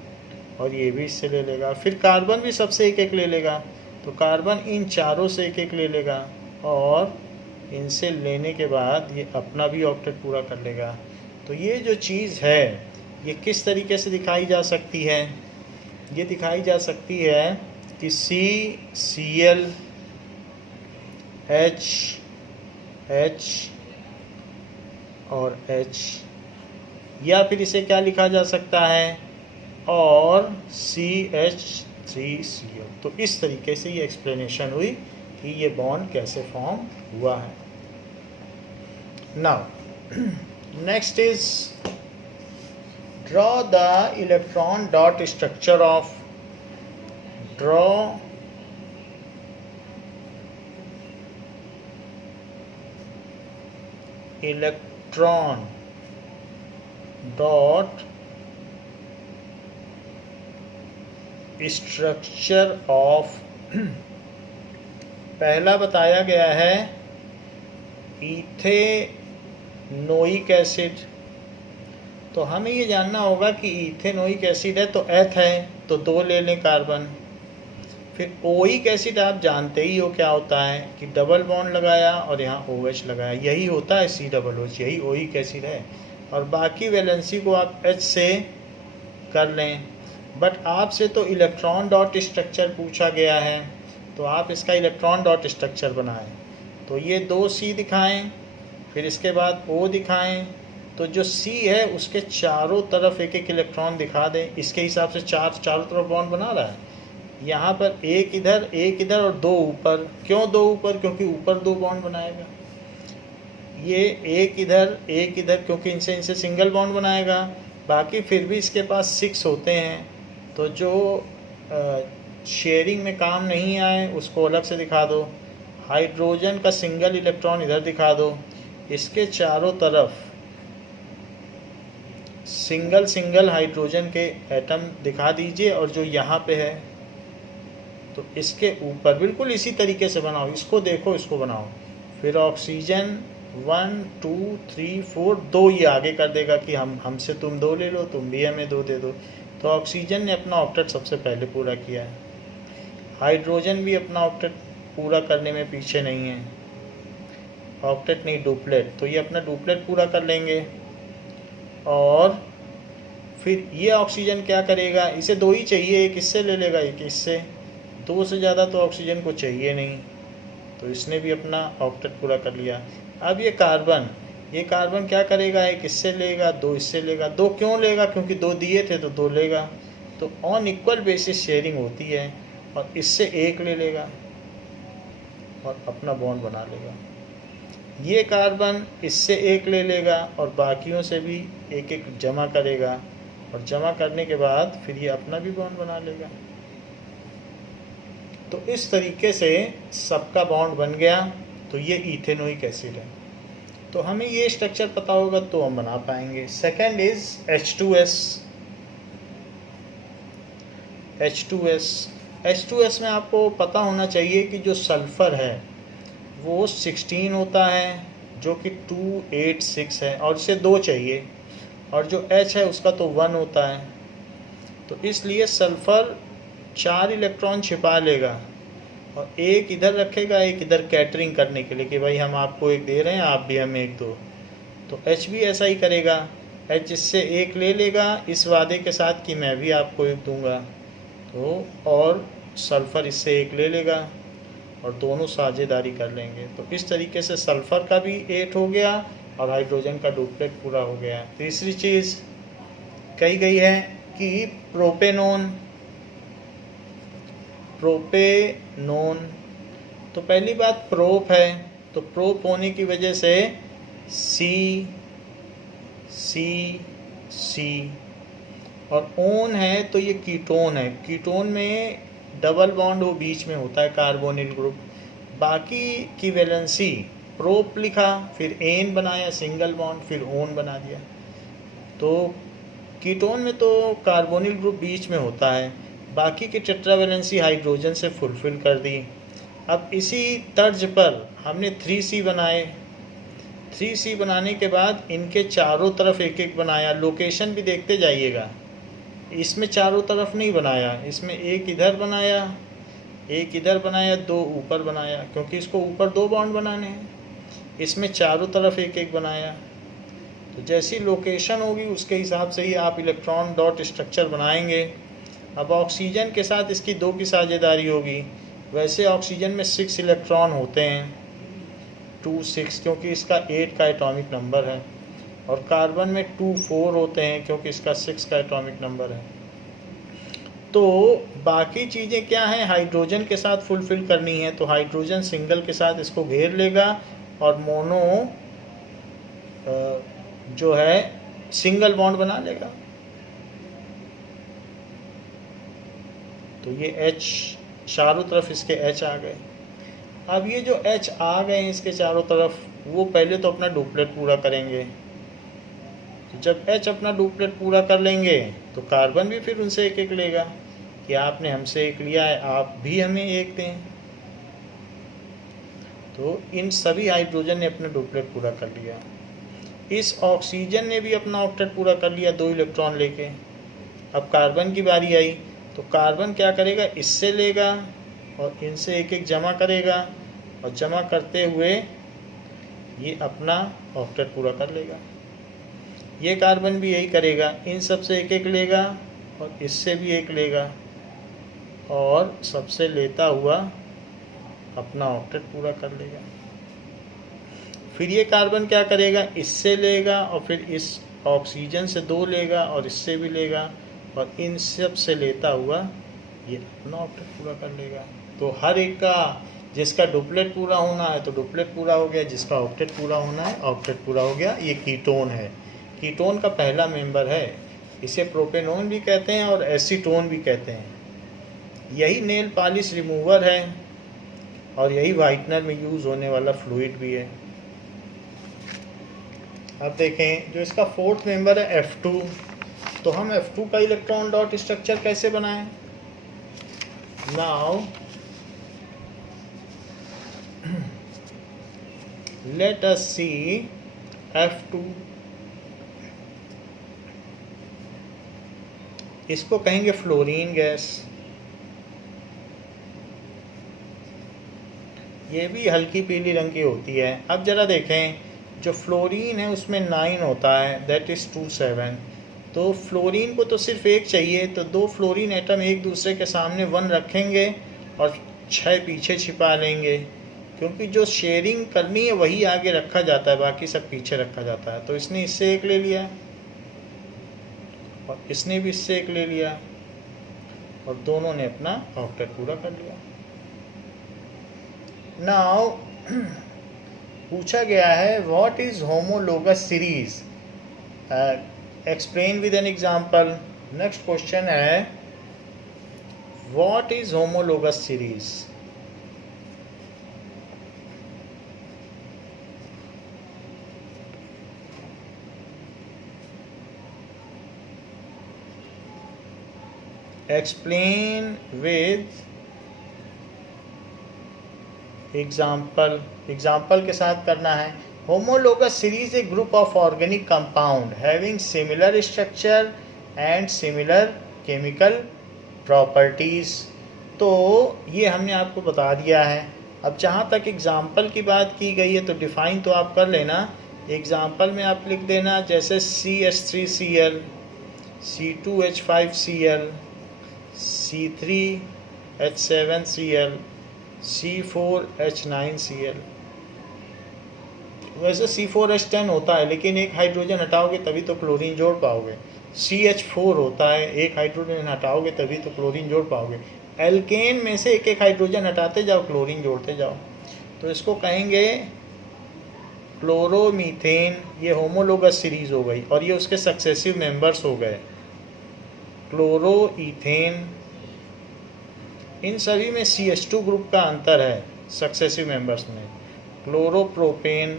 और ये भी इससे ले लेगा। फिर कार्बन भी सबसे एक एक ले लेगा, तो कार्बन इन चारों से एक एक ले लेगा, और इनसे लेने के बाद ये अपना भी ऑक्टेट पूरा कर लेगा। तो ये जो चीज़ है ये किस तरीके से दिखाई जा सकती है, ये दिखाई जा सकती है कि CCl H और H, या फिर इसे क्या लिखा जा सकता है, और CH3Cl। तो इस तरीके से ये एक्सप्लेनेशन हुई कि ये बॉन्ड कैसे फॉर्म हुआ है। Now next is draw the electron dot structure of, draw electron dot structure of, पहला बताया गया है इथेनोइक एसिड। तो हमें ये जानना होगा कि इथेनोइक एसिड है तो एथ है, तो 2 ले लें कार्बन। फिर ओइक एसिड आप जानते ही हो क्या होता है कि डबल बॉन्ड लगाया और यहाँ OH लगाया, यही होता है COOH, यही ओइक एसिड है। और बाकी वैलेंसी को आप H से कर लें। बट आपसे तो इलेक्ट्रॉन डॉट स्ट्रक्चर पूछा गया है, तो आप इसका इलेक्ट्रॉन डॉट स्ट्रक्चर बनाएं। तो ये 2 C दिखाएं, फिर इसके बाद O दिखाएं। तो जो C है उसके चारों तरफ एक एक इलेक्ट्रॉन दिखा दें, इसके हिसाब से चारों तरफ बॉन्ड बना रहा है। यहाँ पर एक इधर और 2 ऊपर। क्यों 2 ऊपर, क्योंकि ऊपर 2 बॉन्ड बनाएगा। ये एक इधर क्योंकि इनसे सिंगल बॉन्ड बनाएगा। बाकी फिर भी इसके पास 6 होते हैं, तो जो शेयरिंग में काम नहीं आए उसको अलग से दिखा दो। हाइड्रोजन का सिंगल इलेक्ट्रॉन इधर दिखा दो, इसके चारों तरफ सिंगल हाइड्रोजन के एटम दिखा दीजिए, और जो यहाँ पे है तो इसके ऊपर बिल्कुल इसी तरीके से बनाओ, इसको देखो इसको बनाओ। फिर ऑक्सीजन 1 2 3 4, 2 ये आगे कर देगा कि हमसे तुम 2 ले लो, तुम भी हमें 2 दे दो। तो ऑक्सीजन ने अपना ऑक्टेट सबसे पहले पूरा किया है, हाइड्रोजन भी अपना ऑक्टेट पूरा करने में पीछे नहीं है, ऑक्टेट नहीं डुप्लेट, तो ये अपना डुप्लेट पूरा कर लेंगे। और फिर ये ऑक्सीजन क्या करेगा, इसे 2 ही चाहिए, एक इससे ले लेगा एक इससे, 2 से ज़्यादा तो ऑक्सीजन को चाहिए नहीं, तो इसने भी अपना ऑक्टेट पूरा कर लिया। अब ये कार्बन क्या करेगा, एक इससे लेगा 2 इससे लेगा। 2 क्यों लेगा, क्योंकि 2 दिए थे तो 2 लेगा। तो ऑन इक्वल बेसिस शेयरिंग होती है, और इससे 1 ले लेगा और अपना बॉन्ड बना लेगा। ये कार्बन इससे 1 ले लेगा और बाकियों से भी एक एक जमा करेगा, और जमा करने के बाद फिर ये अपना भी बॉन्ड बना लेगा। तो इस तरीके से सबका बॉन्ड बन गया। तो ये इथेनोइक एसिड है। तो हमें ये स्ट्रक्चर पता होगा तो हम बना पाएंगे। सेकेंड इज H2S में आपको पता होना चाहिए कि जो सल्फ़र है वो 16 होता है, जो कि 286 है, और इसे 2 चाहिए, और जो H है उसका तो 1 होता है। तो इसलिए सल्फ़र 4 इलेक्ट्रॉन छिपा लेगा, और एक इधर रखेगा, एक इधर कैटरिंग करने के लिए कि भाई हम आपको 1 दे रहे हैं, आप भी हमें 1 दो। तो H भी ऐसा ही करेगा, H इससे 1 ले लेगा इस वादे के साथ कि मैं भी आपको 1 दूंगा। तो और सल्फ़र इससे एक ले लेगा और दोनों साझेदारी कर लेंगे। तो इस तरीके से सल्फ़र का भी 8 हो गया और हाइड्रोजन का डुप्लेट पूरा हो गया। तीसरी चीज़ कही गई है कि प्रोपेनोन तो पहली बात प्रोप है, तो प्रोप होने की वजह से सी और ओन है तो ये कीटोन है। कीटोन में डबल बॉन्ड वो बीच में होता है कार्बोनिल ग्रुप। बाकी की वैलेंसी प्रोप लिखा, फिर एन बनाया सिंगल बॉन्ड, फिर ओन बना दिया। तो कीटोन में तो कार्बोनिल ग्रुप बीच में होता है, बाकी की टेट्रावैलेंसी हाइड्रोजन से फुलफिल कर दी। अब इसी तर्ज पर हमने 3C बनाए। 3C बनाने के बाद इनके चारों तरफ एक एक बनाया। लोकेशन भी देखते जाइएगा, इसमें चारों तरफ नहीं बनाया, इसमें एक इधर बनाया, एक इधर बनाया, दो ऊपर बनाया, क्योंकि इसको ऊपर 2 बॉन्ड बनाने हैं। इसमें चारों तरफ एक एक बनाया। तो जैसी लोकेशन होगी उसके हिसाब से ही आप इलेक्ट्रॉन डॉट स्ट्रक्चर बनाएंगे। अब ऑक्सीजन के साथ इसकी 2 की साझेदारी होगी। वैसे ऑक्सीजन में 6 इलेक्ट्रॉन होते हैं, 2 6, क्योंकि इसका 8 का एटॉमिक नंबर है, और कार्बन में 2 4 होते हैं क्योंकि इसका 6 का एटॉमिक नंबर है। तो बाकी चीज़ें क्या हैं, हाइड्रोजन के साथ फुलफिल करनी है, तो हाइड्रोजन सिंगल के साथ इसको घेर लेगा और मोनो जो है सिंगल बॉन्ड बना लेगा। तो ये H चारों तरफ इसके H आ गए। अब ये जो H आ गए हैं इसके चारों तरफ, वो पहले तो अपना डुप्लेट पूरा करेंगे। तो जब H अपना डुप्लेट पूरा कर लेंगे तो कार्बन भी फिर उनसे एक एक लेगा कि आपने हमसे एक लिया है, आप भी हमें एक दें। तो इन सभी हाइड्रोजन ने अपना डुप्लेट पूरा कर लिया। इस ऑक्सीजन ने भी अपना ऑक्टेट पूरा कर लिया 2 इलेक्ट्रॉन लेके। अब कार्बन की बारी आई, तो कार्बन क्या करेगा, इससे लेगा और इनसे एक एक जमा करेगा, और जमा करते हुए ये अपना ऑक्टेट पूरा कर लेगा। ये कार्बन भी यही करेगा, इन सब से एक एक लेगा और इससे भी एक लेगा, और सबसे लेता हुआ अपना ऑक्टेट पूरा कर लेगा। फिर ये कार्बन क्या करेगा, इससे लेगा और फिर इस ऑक्सीजन से 2 लेगा और इससे भी लेगा, और इन सब से लेता हुआ ये अपना ऑक्टेट पूरा कर लेगा। तो हर एक का, जिसका डुप्लेट पूरा होना है तो डुप्लेट पूरा हो गया, जिसका ऑक्टेट पूरा होना है ऑक्टेट पूरा हो गया। ये कीटोन है, कीटोन का पहला मेंबर है। इसे प्रोपेनोन भी कहते हैं और एसीटोन भी कहते हैं। यही नेल पॉलिश रिमूवर है और यही वाइटनर में यूज़ होने वाला फ्लूइड भी है। अब देखें, जो इसका 4th मेंबर है F2, तो हम F2 का इलेक्ट्रॉन डॉट स्ट्रक्चर कैसे बनाएं। नाउ लेट अस सी F2, इसको कहेंगे फ्लोरीन गैस। ये भी हल्की पीली रंग की होती है। अब जरा देखें, जो फ्लोरीन है उसमें 9 होता है, दैट इज़ 2 7। तो फ्लोरीन को तो सिर्फ एक चाहिए, तो 2 फ्लोरीन एटम एक दूसरे के सामने 1 रखेंगे और 6 पीछे छिपा लेंगे, क्योंकि जो शेयरिंग करनी है वही आगे रखा जाता है, बाकी सब पीछे रखा जाता है। तो इसने इससे एक ले लिया और इसने भी इससे एक ले लिया और दोनों ने अपना ऑक्टेट पूरा कर लिया। नाउ पूछा गया है what is homologous series, explain with an example. Next question है what is homologous series. Explain with example, example के साथ करना है। Homologous series a group of organic compound having similar structure and similar chemical properties. तो ये हमने आपको बता दिया है। अब जहाँ तक एग्जाम्पल की बात की गई है तो डिफ़ाइन तो आप कर लेना। एग्जाम्पल में आप लिख देना जैसे CH3Cl, C2H5Cl, C3 H7Cl, C4H9Cl। वैसे C4H10 होता है, लेकिन एक हाइड्रोजन हटाओगे तभी तो क्लोरीन जोड़ पाओगे। CH4 होता है, एक हाइड्रोजन हटाओगे तभी तो क्लोरीन जोड़ पाओगे। एल्केन में से एक एक हाइड्रोजन हटाते जाओ, क्लोरीन जोड़ते जाओ। तो इसको कहेंगे क्लोरोमीथेन। ये होमोलोगस सीरीज हो गई और ये उसके सक्सेसिव मेंबर्स हो गए। क्लोरोईथेन, इन सभी में CH2 ग्रुप का अंतर है सक्सेसिव मेंबर्स में। क्लोरोप्रोपेन,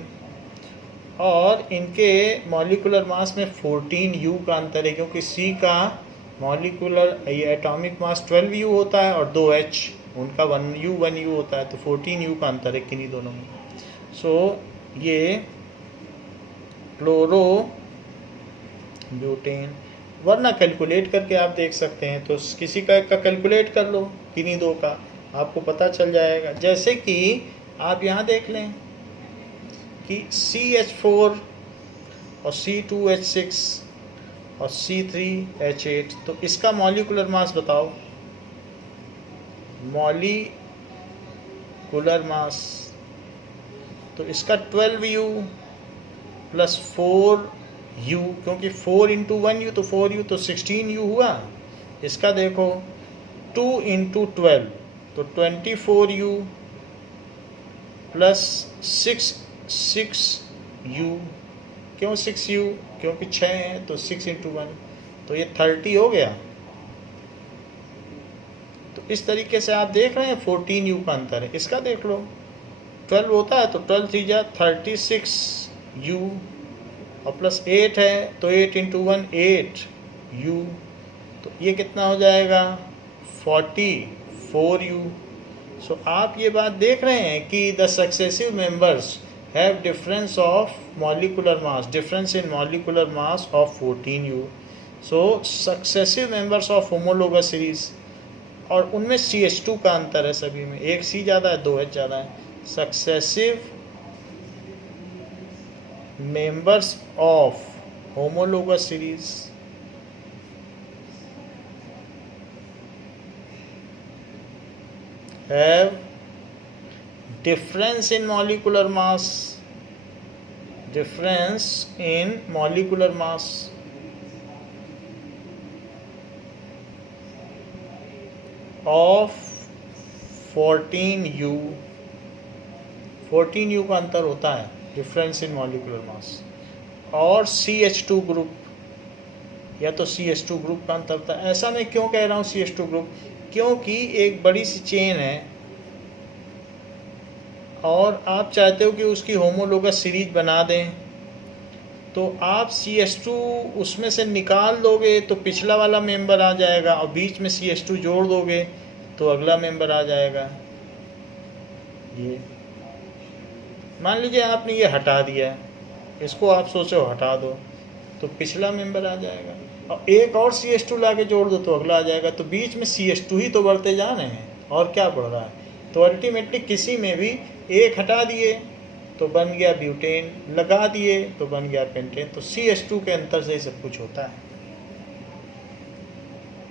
और इनके मॉलिक्यूलर मास में 14U का अंतर है, क्योंकि C का मॉलिक्यूलर एटॉमिक मास 12U होता है और 2H, उनका 1U होता है, तो 14U का अंतर है किन्हीं दोनों में। सो ये क्लोरो ब्यूटेन, वरना कैलकुलेट करके आप देख सकते हैं, तो किसी का कैलकुलेट कर लो, किन्हीं दो का आपको पता चल जाएगा। जैसे कि आप यहाँ देख लें कि CH4 और C2H6 और C3H8, तो इसका मॉलिक्यूलर मास बताओ। मॉलिक्यूलर मास तो इसका 12U प्लस 4U, क्योंकि 4 इंटू 1U तो 4U, तो 16U हुआ। इसका देखो 2 इंटू 12 तो 24U प्लस 6U। क्यों 6U? क्योंकि 6 है तो 6 इंटू 1, तो ये 30 हो गया। तो इस तरीके से आप देख रहे हैं 14U का अंतर है। इसका देख लो, 12 होता है तो 12 3 जा 36U, और प्लस 8 है तो 8 इंटू 1 8U, तो ये कितना हो जाएगा 44U। सो आप ये बात देख रहे हैं कि the successive members have difference of molecular mass, difference in molecular mass of 14U। So successive members of homologous series, और उनमें CH2 का अंतर है सभी में, एक C ज़्यादा है 2H ज़्यादा है। Successive members of homologous series have difference in molecular mass, difference in molecular mass of 14U, 14U का अंतर होता है, डिफरेंस इन मॉलिक्यूलर मास। और CH2 ग्रुप, या तो CH2 ग्रुप का अंतर होता है। ऐसा मैं क्यों कह रहा हूँ CH2 ग्रुप? क्योंकि एक बड़ी सी चेन है और आप चाहते हो कि उसकी होमोलोगस सीरीज बना दें, तो आप CH2 उसमें से निकाल दोगे तो पिछला वाला मेंबर आ जाएगा, और बीच में CH2 जोड़ दोगे तो अगला मेंबर आ जाएगा। ये मान लीजिए आपने ये हटा दिया, इसको आप सोचो हटा दो तो पिछला मेंबर आ जाएगा, और एक और CH2 लाके जोड़ दो तो अगला आ जाएगा। तो बीच में CH2 ही तो बढ़ते जा रहे हैं, और क्या बढ़ रहा है? तो अल्टीमेटली किसी में भी एक हटा दिए तो बन गया ब्यूटेन, लगा दिए तो बन गया पेंटेन। तो CH2 के अंतर से ही सब कुछ होता है।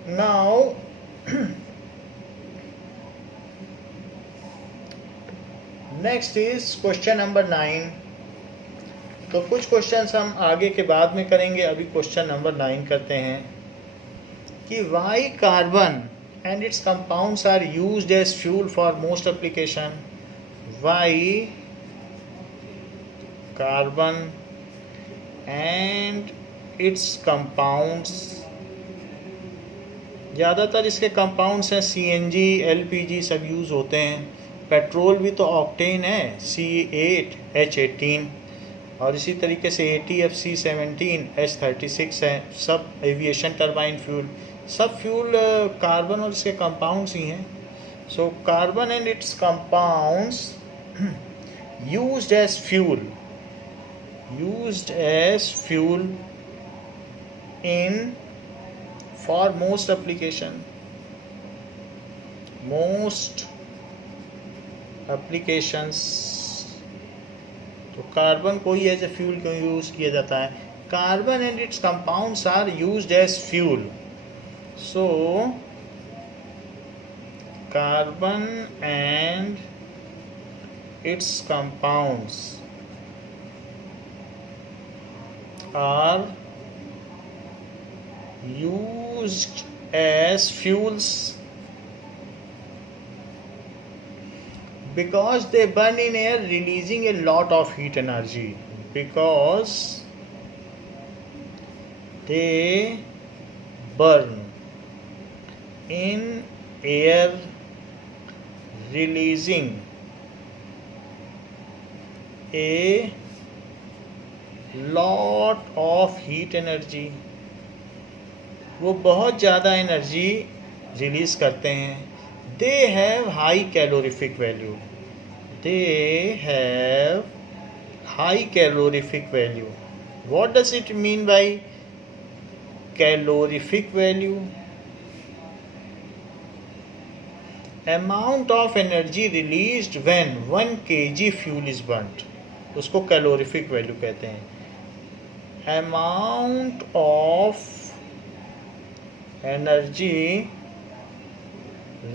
Now next is question number 9। तो कुछ क्वेश्चंस हम आगे के बाद में करेंगे, अभी क्वेश्चन नंबर 9 करते हैं कि why carbon and its compounds are used as fuel for most application. Why carbon and its compounds, ज़्यादातर इसके कंपाउंड्स हैं CNG, LPG सब यूज़ होते हैं। पेट्रोल भी तो ऑक्टेन है C8H18, और इसी तरीके से ATF C17H36 है, सब एविएशन टरबाइन फ्यूल, सब फ्यूल कार्बन और इसके कंपाउंड्स ही हैं। So carbon and its compounds used as fuel in for most applications. तो कार्बन को ही एज ए फ्यूल क्यों यूज़ किया जाता है? Carbon and its compounds are used as fuel. So carbon and its compounds are used as fuels because they burn in air, releasing a lot of heat energy. Because they burn in air, releasing a lot of heat energy. वो बहुत ज़्यादा energy release करते हैं. They have high calorific value. They have high calorific value. What does it mean by calorific value? Amount of energy released when 1 kg fuel is burnt. उसको calorific value कहते हैं. Amount of energy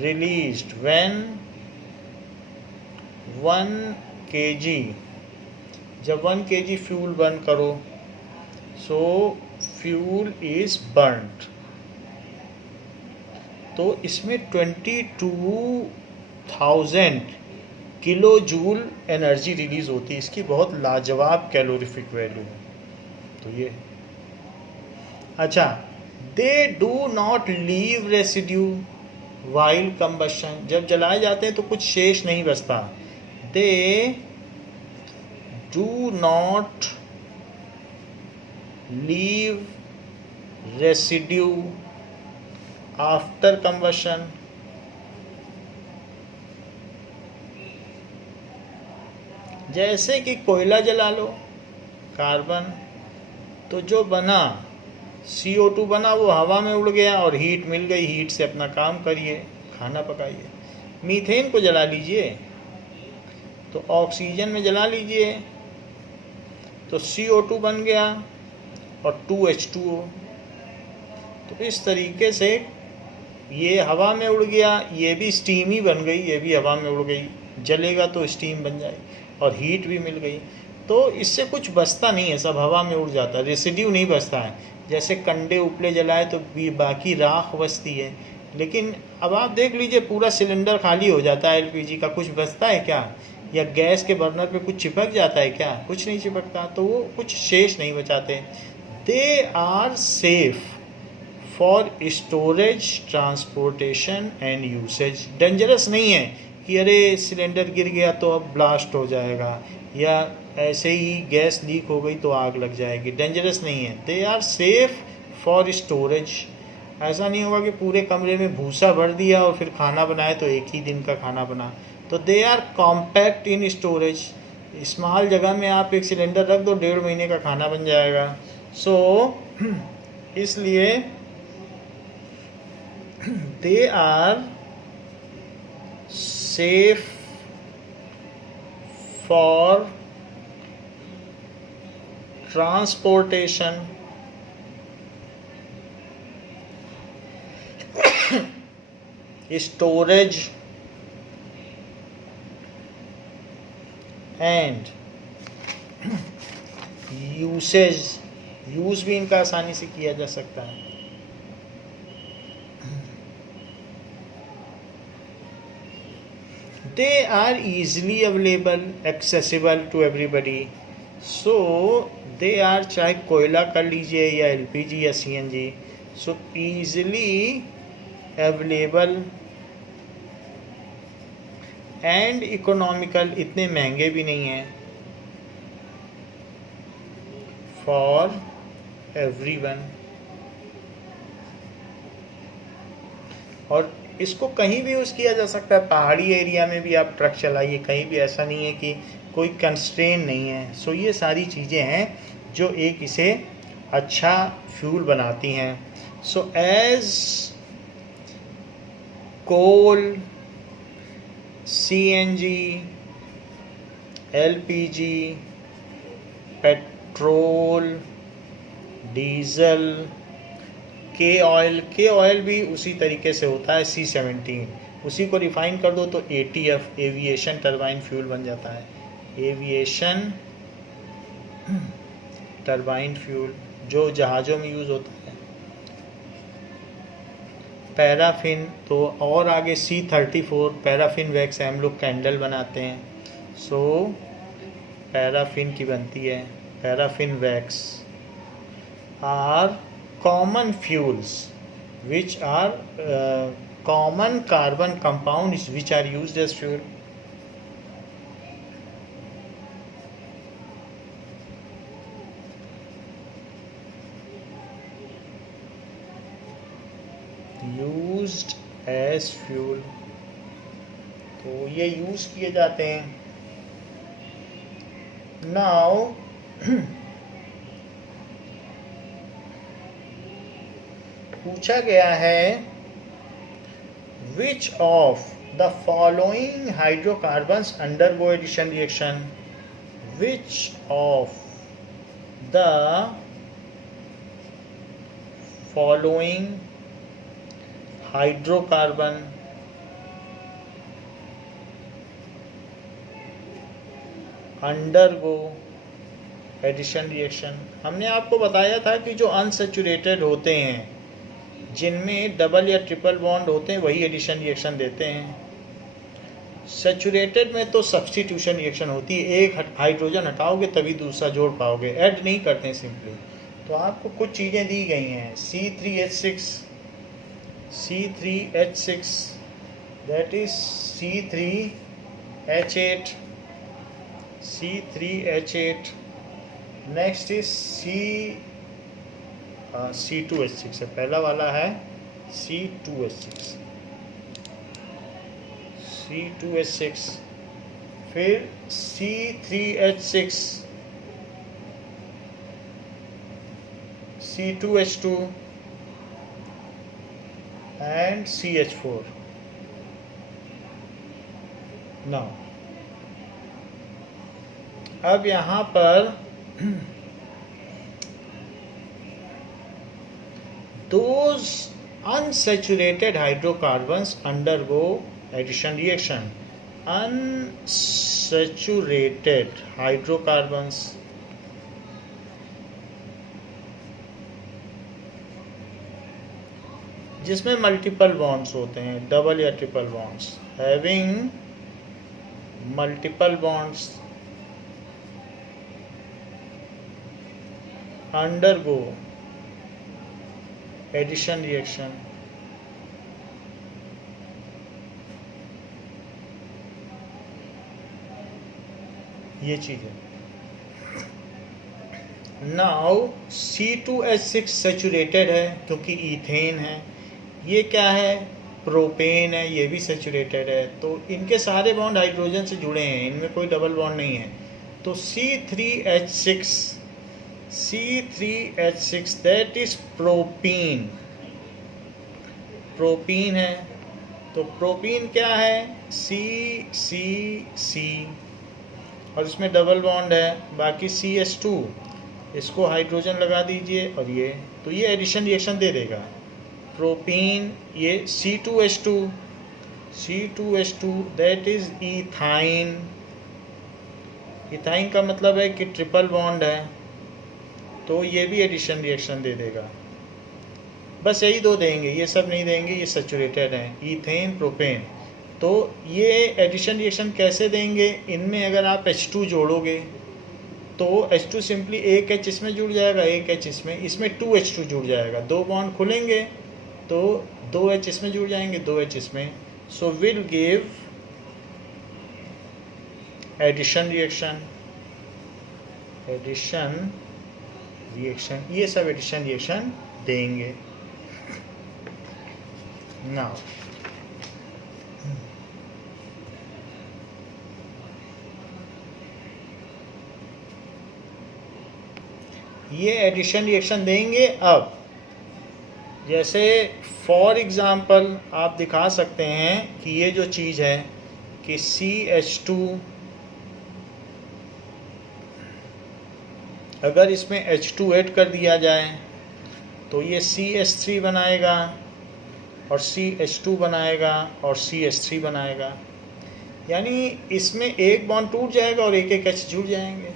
released when 1 kg, जब 1 kg fuel burn करो, सो fuel is burned, तो इसमें 22,000 kilo joule energy release होती है. इसकी बहुत लाजवाब कैलोरीफिक वैल्यू है. तो ये अच्छा, they do not leave residue while combustion. जब जलाए जाते हैं तो कुछ शेष नहीं बचता. They do not leave residue after combustion. जैसे कि कोयला जला लो, कार्बन, तो जो बना CO2 बना वो हवा में उड़ गया और हीट मिल गई. हीट से अपना काम करिए, खाना पकाइए. मीथेन को जला लीजिए तो ऑक्सीजन में जला लीजिए तो CO2 बन गया और 2H2O. तो इस तरीके से ये हवा में उड़ गया, ये भी स्टीम ही बन गई, ये भी हवा में उड़ गई. जलेगा तो स्टीम बन जाएगी और हीट भी मिल गई. तो इससे कुछ बचता नहीं है, सब हवा में उड़ जाता है, रेसिड्यू नहीं बचता है. जैसे कंडे उपले जलाए तो बाकी राख बचती है. लेकिन अब आप देख लीजिए, पूरा सिलेंडर खाली हो जाता है LPG का, कुछ बचता है क्या? या गैस के बर्नर पे कुछ चिपक जाता है क्या? कुछ नहीं चिपकता. तो वो कुछ शेष नहीं बचाते. They are safe for storage, transportation and usage. Dangerous नहीं है कि अरे सिलेंडर गिर गया तो अब ब्लास्ट हो जाएगा, या ऐसे ही गैस लीक हो गई तो आग लग जाएगी. डेंजरस नहीं है. They are safe for storage. ऐसा नहीं होगा कि पूरे कमरे में भूसा भर दिया और फिर खाना बनाए तो एक ही दिन का खाना बना. तो they are compact in storage. Small जगह में आप एक सिलेंडर रख दो, 1.5 महीने का खाना बन जाएगा. सो इसलिए they are safe for transportation, storage and usage. Use भी इनका आसानी से किया जा सकता है. They are easily available, accessible to everybody. So they are, चाहे कोयला कर लीजिए या LPG या CNG, so easily available and economical. इतने महंगे भी नहीं हैं फॉर एवरीवन. और इसको कहीं भी यूज़ किया जा सकता है. पहाड़ी एरिया में भी आप ट्रक चलाइए, कहीं भी ऐसा नहीं है कि कोई कंस्ट्रेन नहीं है. सो ये सारी चीज़ें हैं जो एक इसे अच्छा फ्यूल बनाती हैं. So as coal, CNG, LPG, petrol, diesel, के ऑयल भी उसी तरीके से होता है. C17 उसी को रिफाइन कर दो तो ATF एविएशन टरबाइन फ्यूल बन जाता है। एविएशन टरबाइन फ्यूल जो जहाज़ों में यूज़ होता है। पैराफिन, तो और आगे C34 पैराफिन वैक्स है, हम लोग कैंडल बनाते हैं। सो पैराफिन की बनती है, paraffin wax are common fuels which are common carbon compounds which are used as fuel. Used as fuel, तो ये यूज किए जाते हैं। नाउ पूछा गया है which of the following hydrocarbons undergo addition reaction. Which of the following hydrocarbon undergo addition reaction. हमने आपको बताया था कि जो अनसेचुरेटेड होते हैं, जिनमें डबल या ट्रिपल बॉन्ड होते हैं, वही एडिशन रिएक्शन देते हैं। सेचुरेटेड में तो सब्स्टिट्यूशन रिएक्शन होती है, एक हाइड्रोजन हटाओगे तभी दूसरा जोड़ पाओगे, ऐड नहीं करते हैं सिंपली। तो आपको कुछ चीज़ें दी गई हैं, C3H6 that is C3H8 next is C2H6 है, पहला वाला है C2H6, फिर C3H6, C2H2 and CH4. Now अब यहाँ पर those unsaturated hydrocarbons undergo addition reaction. Unsaturated hydrocarbons जिसमें मल्टीपल बॉन्ड्स होते हैं, डबल या triple bonds, having multiple bonds undergo addition reaction. ये चीज है। नाउ C2H6 सेचुरेटेड है क्योंकि ईथेन है, ये क्या है, प्रोपेन है, ये भी सेचुरेटेड है, तो इनके सारे बॉन्ड हाइड्रोजन से जुड़े हैं, इनमें कोई डबल बॉन्ड नहीं है। तो C3H6 that is propene, propene है। तो प्रोपीन क्या है, C और इसमें डबल बॉन्ड है, बाकी CH2, इसको हाइड्रोजन लगा दीजिए और ये, तो ये एडिशन रिएक्शन दे देगा। प्रोपीन, ये C2H2 that is ethyne. Ethyne का मतलब है कि ट्रिपल बॉन्ड है, तो ये भी एडिशन रिएक्शन दे देगा। बस यही दो देंगे, ये सब नहीं देंगे, ये सैचुरेटेड हैं, ईथेन प्रोपेन। तो ये एडिशन रिएक्शन कैसे देंगे, इनमें अगर आप H2 जोड़ोगे तो H2 सिंपली एक H इसमें जुड़ जाएगा, एक H इसमें 2H2 जुड़ जाएगा, दो बॉन्ड खुलेंगे तो 2H इसमें जुड़ जाएंगे, 2H इसमें, so will give addition reaction. ये सब एडिशन रिएक्शन देंगे। नाउ ये एडिशन रिएक्शन देंगे। अब जैसे फॉर एग्जांपल आप दिखा सकते हैं कि ये जो चीज़ है कि CH2 अगर इसमें H2 ऐड कर दिया जाए तो ये CH3 बनाएगा, और CH2 बनाएगा और CH3 बनाएगा। यानी इसमें एक बॉन्ड टूट जाएगा और एक एक H जुड़ जाएंगे।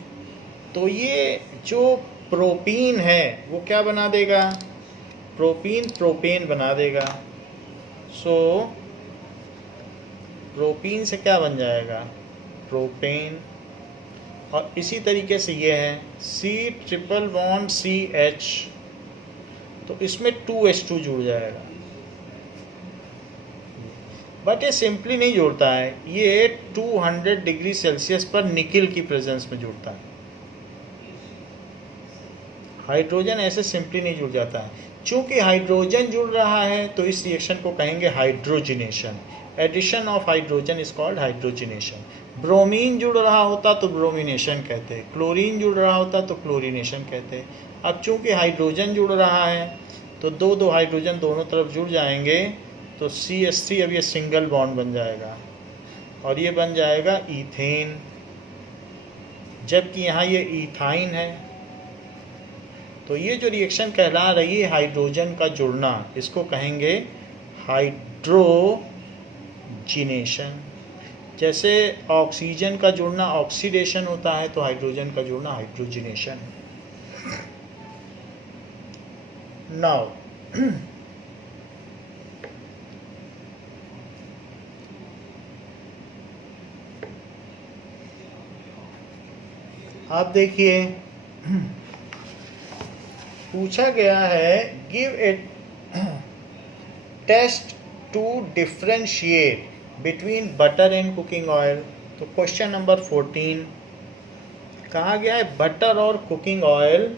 तो ये जो प्रोपीन है वो क्या बना देगा, प्रोपेन बना देगा। सो प्रोपीन से क्या बन जाएगा, प्रोपेन। और इसी तरीके से ये है C∼CH, तो इसमें 2H2 जुड़ जाएगा। बट ये सिंपली नहीं जुड़ता है, ये 200 डिग्री सेल्सियस पर निकिल की प्रेजेंस में जुड़ता है। हाइड्रोजन ऐसे सिंपली नहीं जुड़ जाता है। चूंकि हाइड्रोजन जुड़ रहा है तो इस रिएक्शन को कहेंगे hydrogenation. Addition of hydrogen is called hydrogenation. Bromine जुड़ रहा होता तो ब्रोमिनेशन कहते हैं, क्लोरीन जुड़ रहा होता तो क्लोरीनेशन कहते हैं। अब चूंकि हाइड्रोजन जुड़ रहा है तो दो हाइड्रोजन दोनों तरफ जुड़ जाएंगे, तो CH3 अब ये सिंगल बॉन्ड बन जाएगा और ये बन जाएगा ईथेन, जबकि यहाँ ये ईथाइन है। तो ये जो रिएक्शन कहला रही है हाइड्रोजन का जुड़ना, इसको कहेंगे हाइड्रोजिनेशन। जैसे ऑक्सीजन का जुड़ना ऑक्सीडेशन होता है, तो हाइड्रोजन का जुड़ना हाइड्रोजिनेशन। नाउ आप देखिए, पूछा गया है give it test to differentiate between butter and cooking oil. तो क्वेश्चन नंबर 14 कहा गया है बटर और कुकिंग ऑयल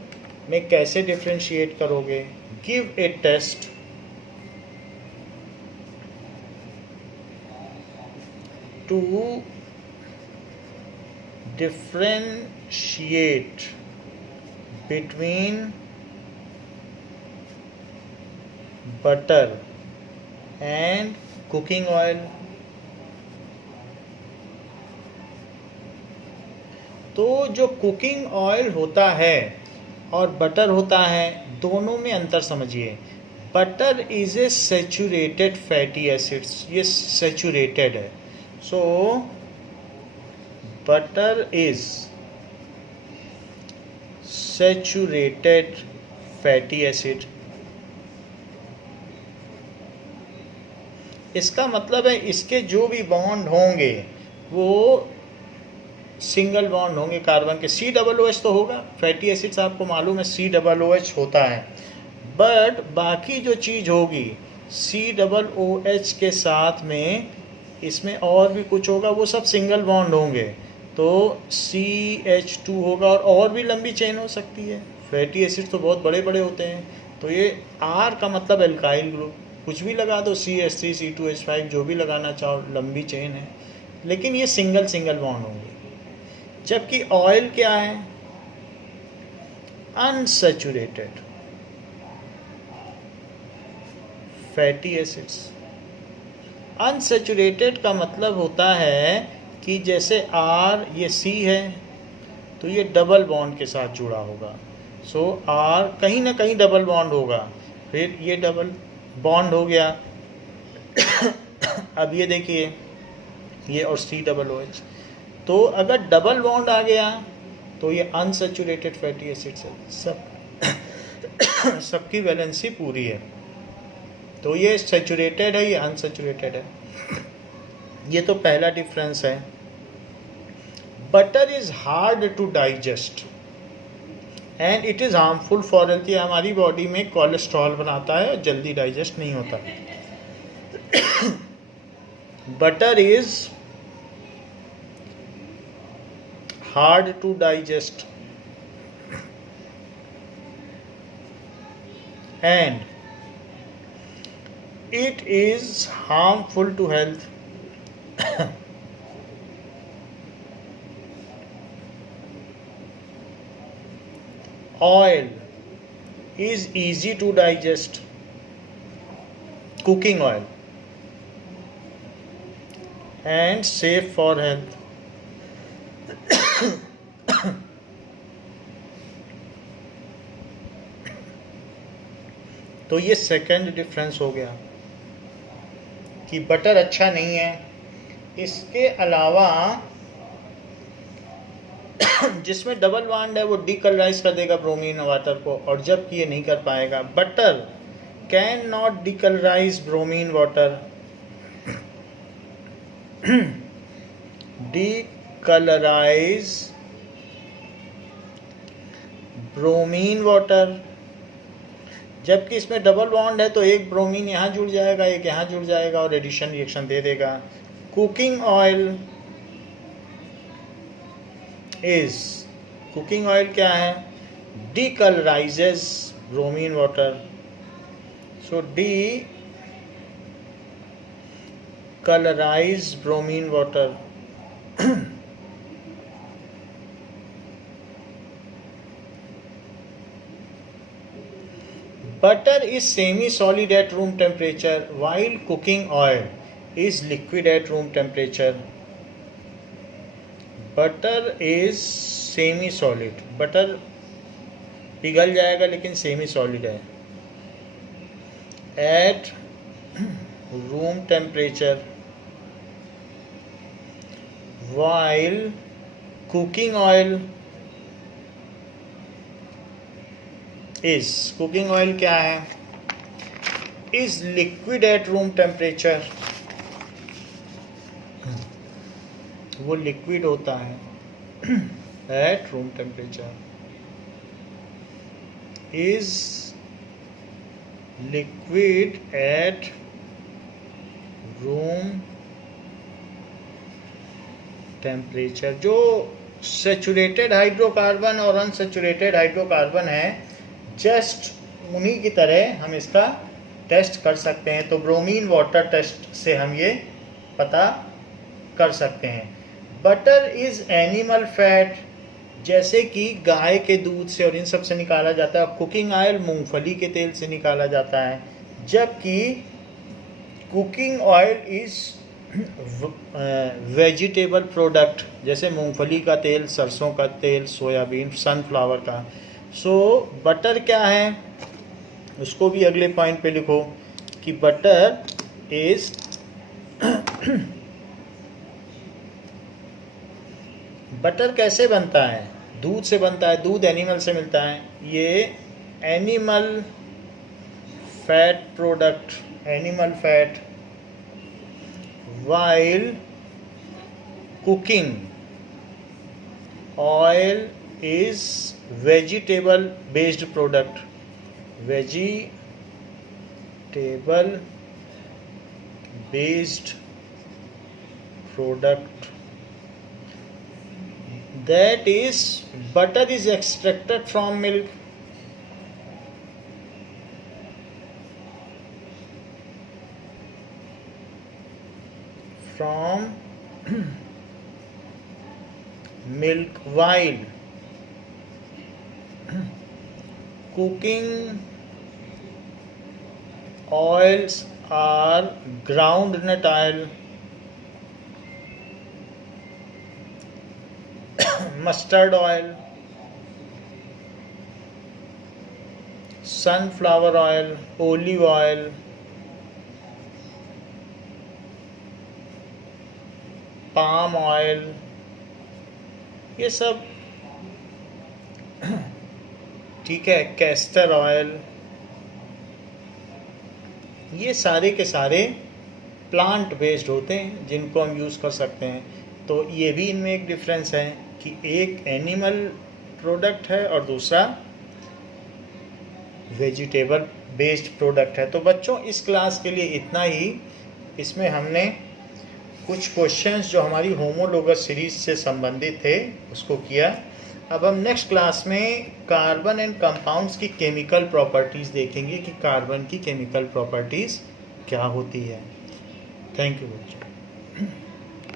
में कैसे डिफरेंशिएट करोगे। Give a test to differentiate between butter and cooking oil। तो जो कुकिंग ऑयल होता है और बटर होता है, दोनों में अंतर समझिए। Butter is a saturated fatty acids, ये सैचुरेटेड है। सो butter is saturated fatty acid। इसका मतलब है इसके जो भी बॉन्ड होंगे वो सिंगल बॉन्ड होंगे कार्बन के। COOH तो होगा, फैटी एसिड्स आपको मालूम है COOH होता है, बट बाकी जो चीज़ होगी COOH के साथ में इसमें और भी कुछ होगा, वो सब सिंगल बॉन्ड होंगे। तो CH2 होगा और भी लंबी चेन हो सकती है। फैटी एसिड तो बहुत बड़े बड़े होते हैं। तो ये R का मतलब एल्काइल ग्रुप, कुछ भी लगा दो, CH3 C2H5 जो भी लगाना चाहो, लंबी चेन है। लेकिन ये सिंगल बॉन्ड होंगे। जबकि ऑयल क्या है, अनसैचुरेटेड फैटी एसिड्स। अनसैचुरेटेड का मतलब होता है कि जैसे R ये C है तो ये डबल बॉन्ड के साथ जुड़ा होगा। सो R कहीं ना कहीं डबल बॉन्ड होगा, फिर ये डबल बॉन्ड हो गया। अब ये देखिए ये और COOH, तो अगर डबल बॉन्ड आ गया तो ये अनसैचुरेटेड फैटी एसिड्स है, सबकी वैलेंसी पूरी है। तो ये सैचुरेटेड है, ये अनसैचुरेटेड है। ये तो पहला डिफरेंस है। Butter is hard to digest and it is harmful for health. ये हमारी बॉडी में कोलेस्ट्रॉल बनाता है और जल्दी डाइजेस्ट नहीं होता। Butter is hard to digest and it is harmful to health. Oil is easy to digest, cooking oil, and safe for health। तो ये सेकंड डिफरेंस हो गया। कि बटर अच्छा नहीं है। इसके अलावा जिसमें डबल बॉन्ड है वो डीकलराइज कर देगा ब्रोमीन वाटर को, और जबकि ये नहीं कर पाएगा। Butter can not decolourise bromine water. Decolourise bromine water, जबकि इसमें डबल बॉन्ड है तो एक ब्रोमीन यहाँ जुड़ जाएगा, एक यहाँ जुड़ जाएगा और एडिशन रिएक्शन दे देगा। Cooking oil is, cooking oil क्या है? Decolourises bromine water. So decolourise bromine water. Butter is semi-solid at room temperature, while cooking oil is liquid at room temperature. Butter is semi-solid. Butter पिघल जाएगा लेकिन semi-solid है at room temperature, while cooking oil is, cooking oil क्या है? Is liquid at room temperature, वो liquid होता है at room temperature. Is liquid at room temperature. जो सैचुरेटेड हाइड्रोकार्बन और अनसैचुरेटेड हाइड्रोकार्बन है, जस्ट उन्हीं की तरह हम इसका टेस्ट कर सकते हैं। तो ब्रोमीन वाटर टेस्ट से हम ये पता कर सकते हैं। बटर इज एनिमल फैट, जैसे कि गाय के दूध से और इन सब से निकाला जाता है। कुकिंग ऑयल मूंगफली के तेल से निकाला जाता है, जबकि cooking oil is vegetable product, जैसे मूंगफली का तेल, सरसों का तेल, सोयाबीन, सनफ्लावर का। सो बटर क्या है, उसको भी अगले पॉइंट पे लिखो कि बटर इज बटर कैसे बनता है? दूध से बनता है, दूध एनिमल से मिलता है। ये animal fat product, animal fat. while cooking oil is vegetable based product, vegetable based product, that is butter is extracted from milk, from milk, while cooking oils are groundnut oil, mustard oil, sunflower oil, olive oil, palm oil, ये सब ठीक है, castor oil, ये सारे के सारे plant based होते हैं जिनको हम यूज़ कर सकते हैं। तो ये भी इनमें एक डिफरेंस है कि एक एनिमल प्रोडक्ट है और दूसरा वेजिटेबल बेस्ड प्रोडक्ट है। तो बच्चों, इस क्लास के लिए इतना ही। इसमें हमने कुछ क्वेश्चंस जो हमारी होमोलोगस सीरीज से संबंधित थे उसको किया। अब हम नेक्स्ट क्लास में कार्बन एंड कंपाउंड्स की केमिकल प्रॉपर्टीज़ देखेंगे कि कार्बन की केमिकल प्रॉपर्टीज़ क्या होती है। थैंक यू बच्चों।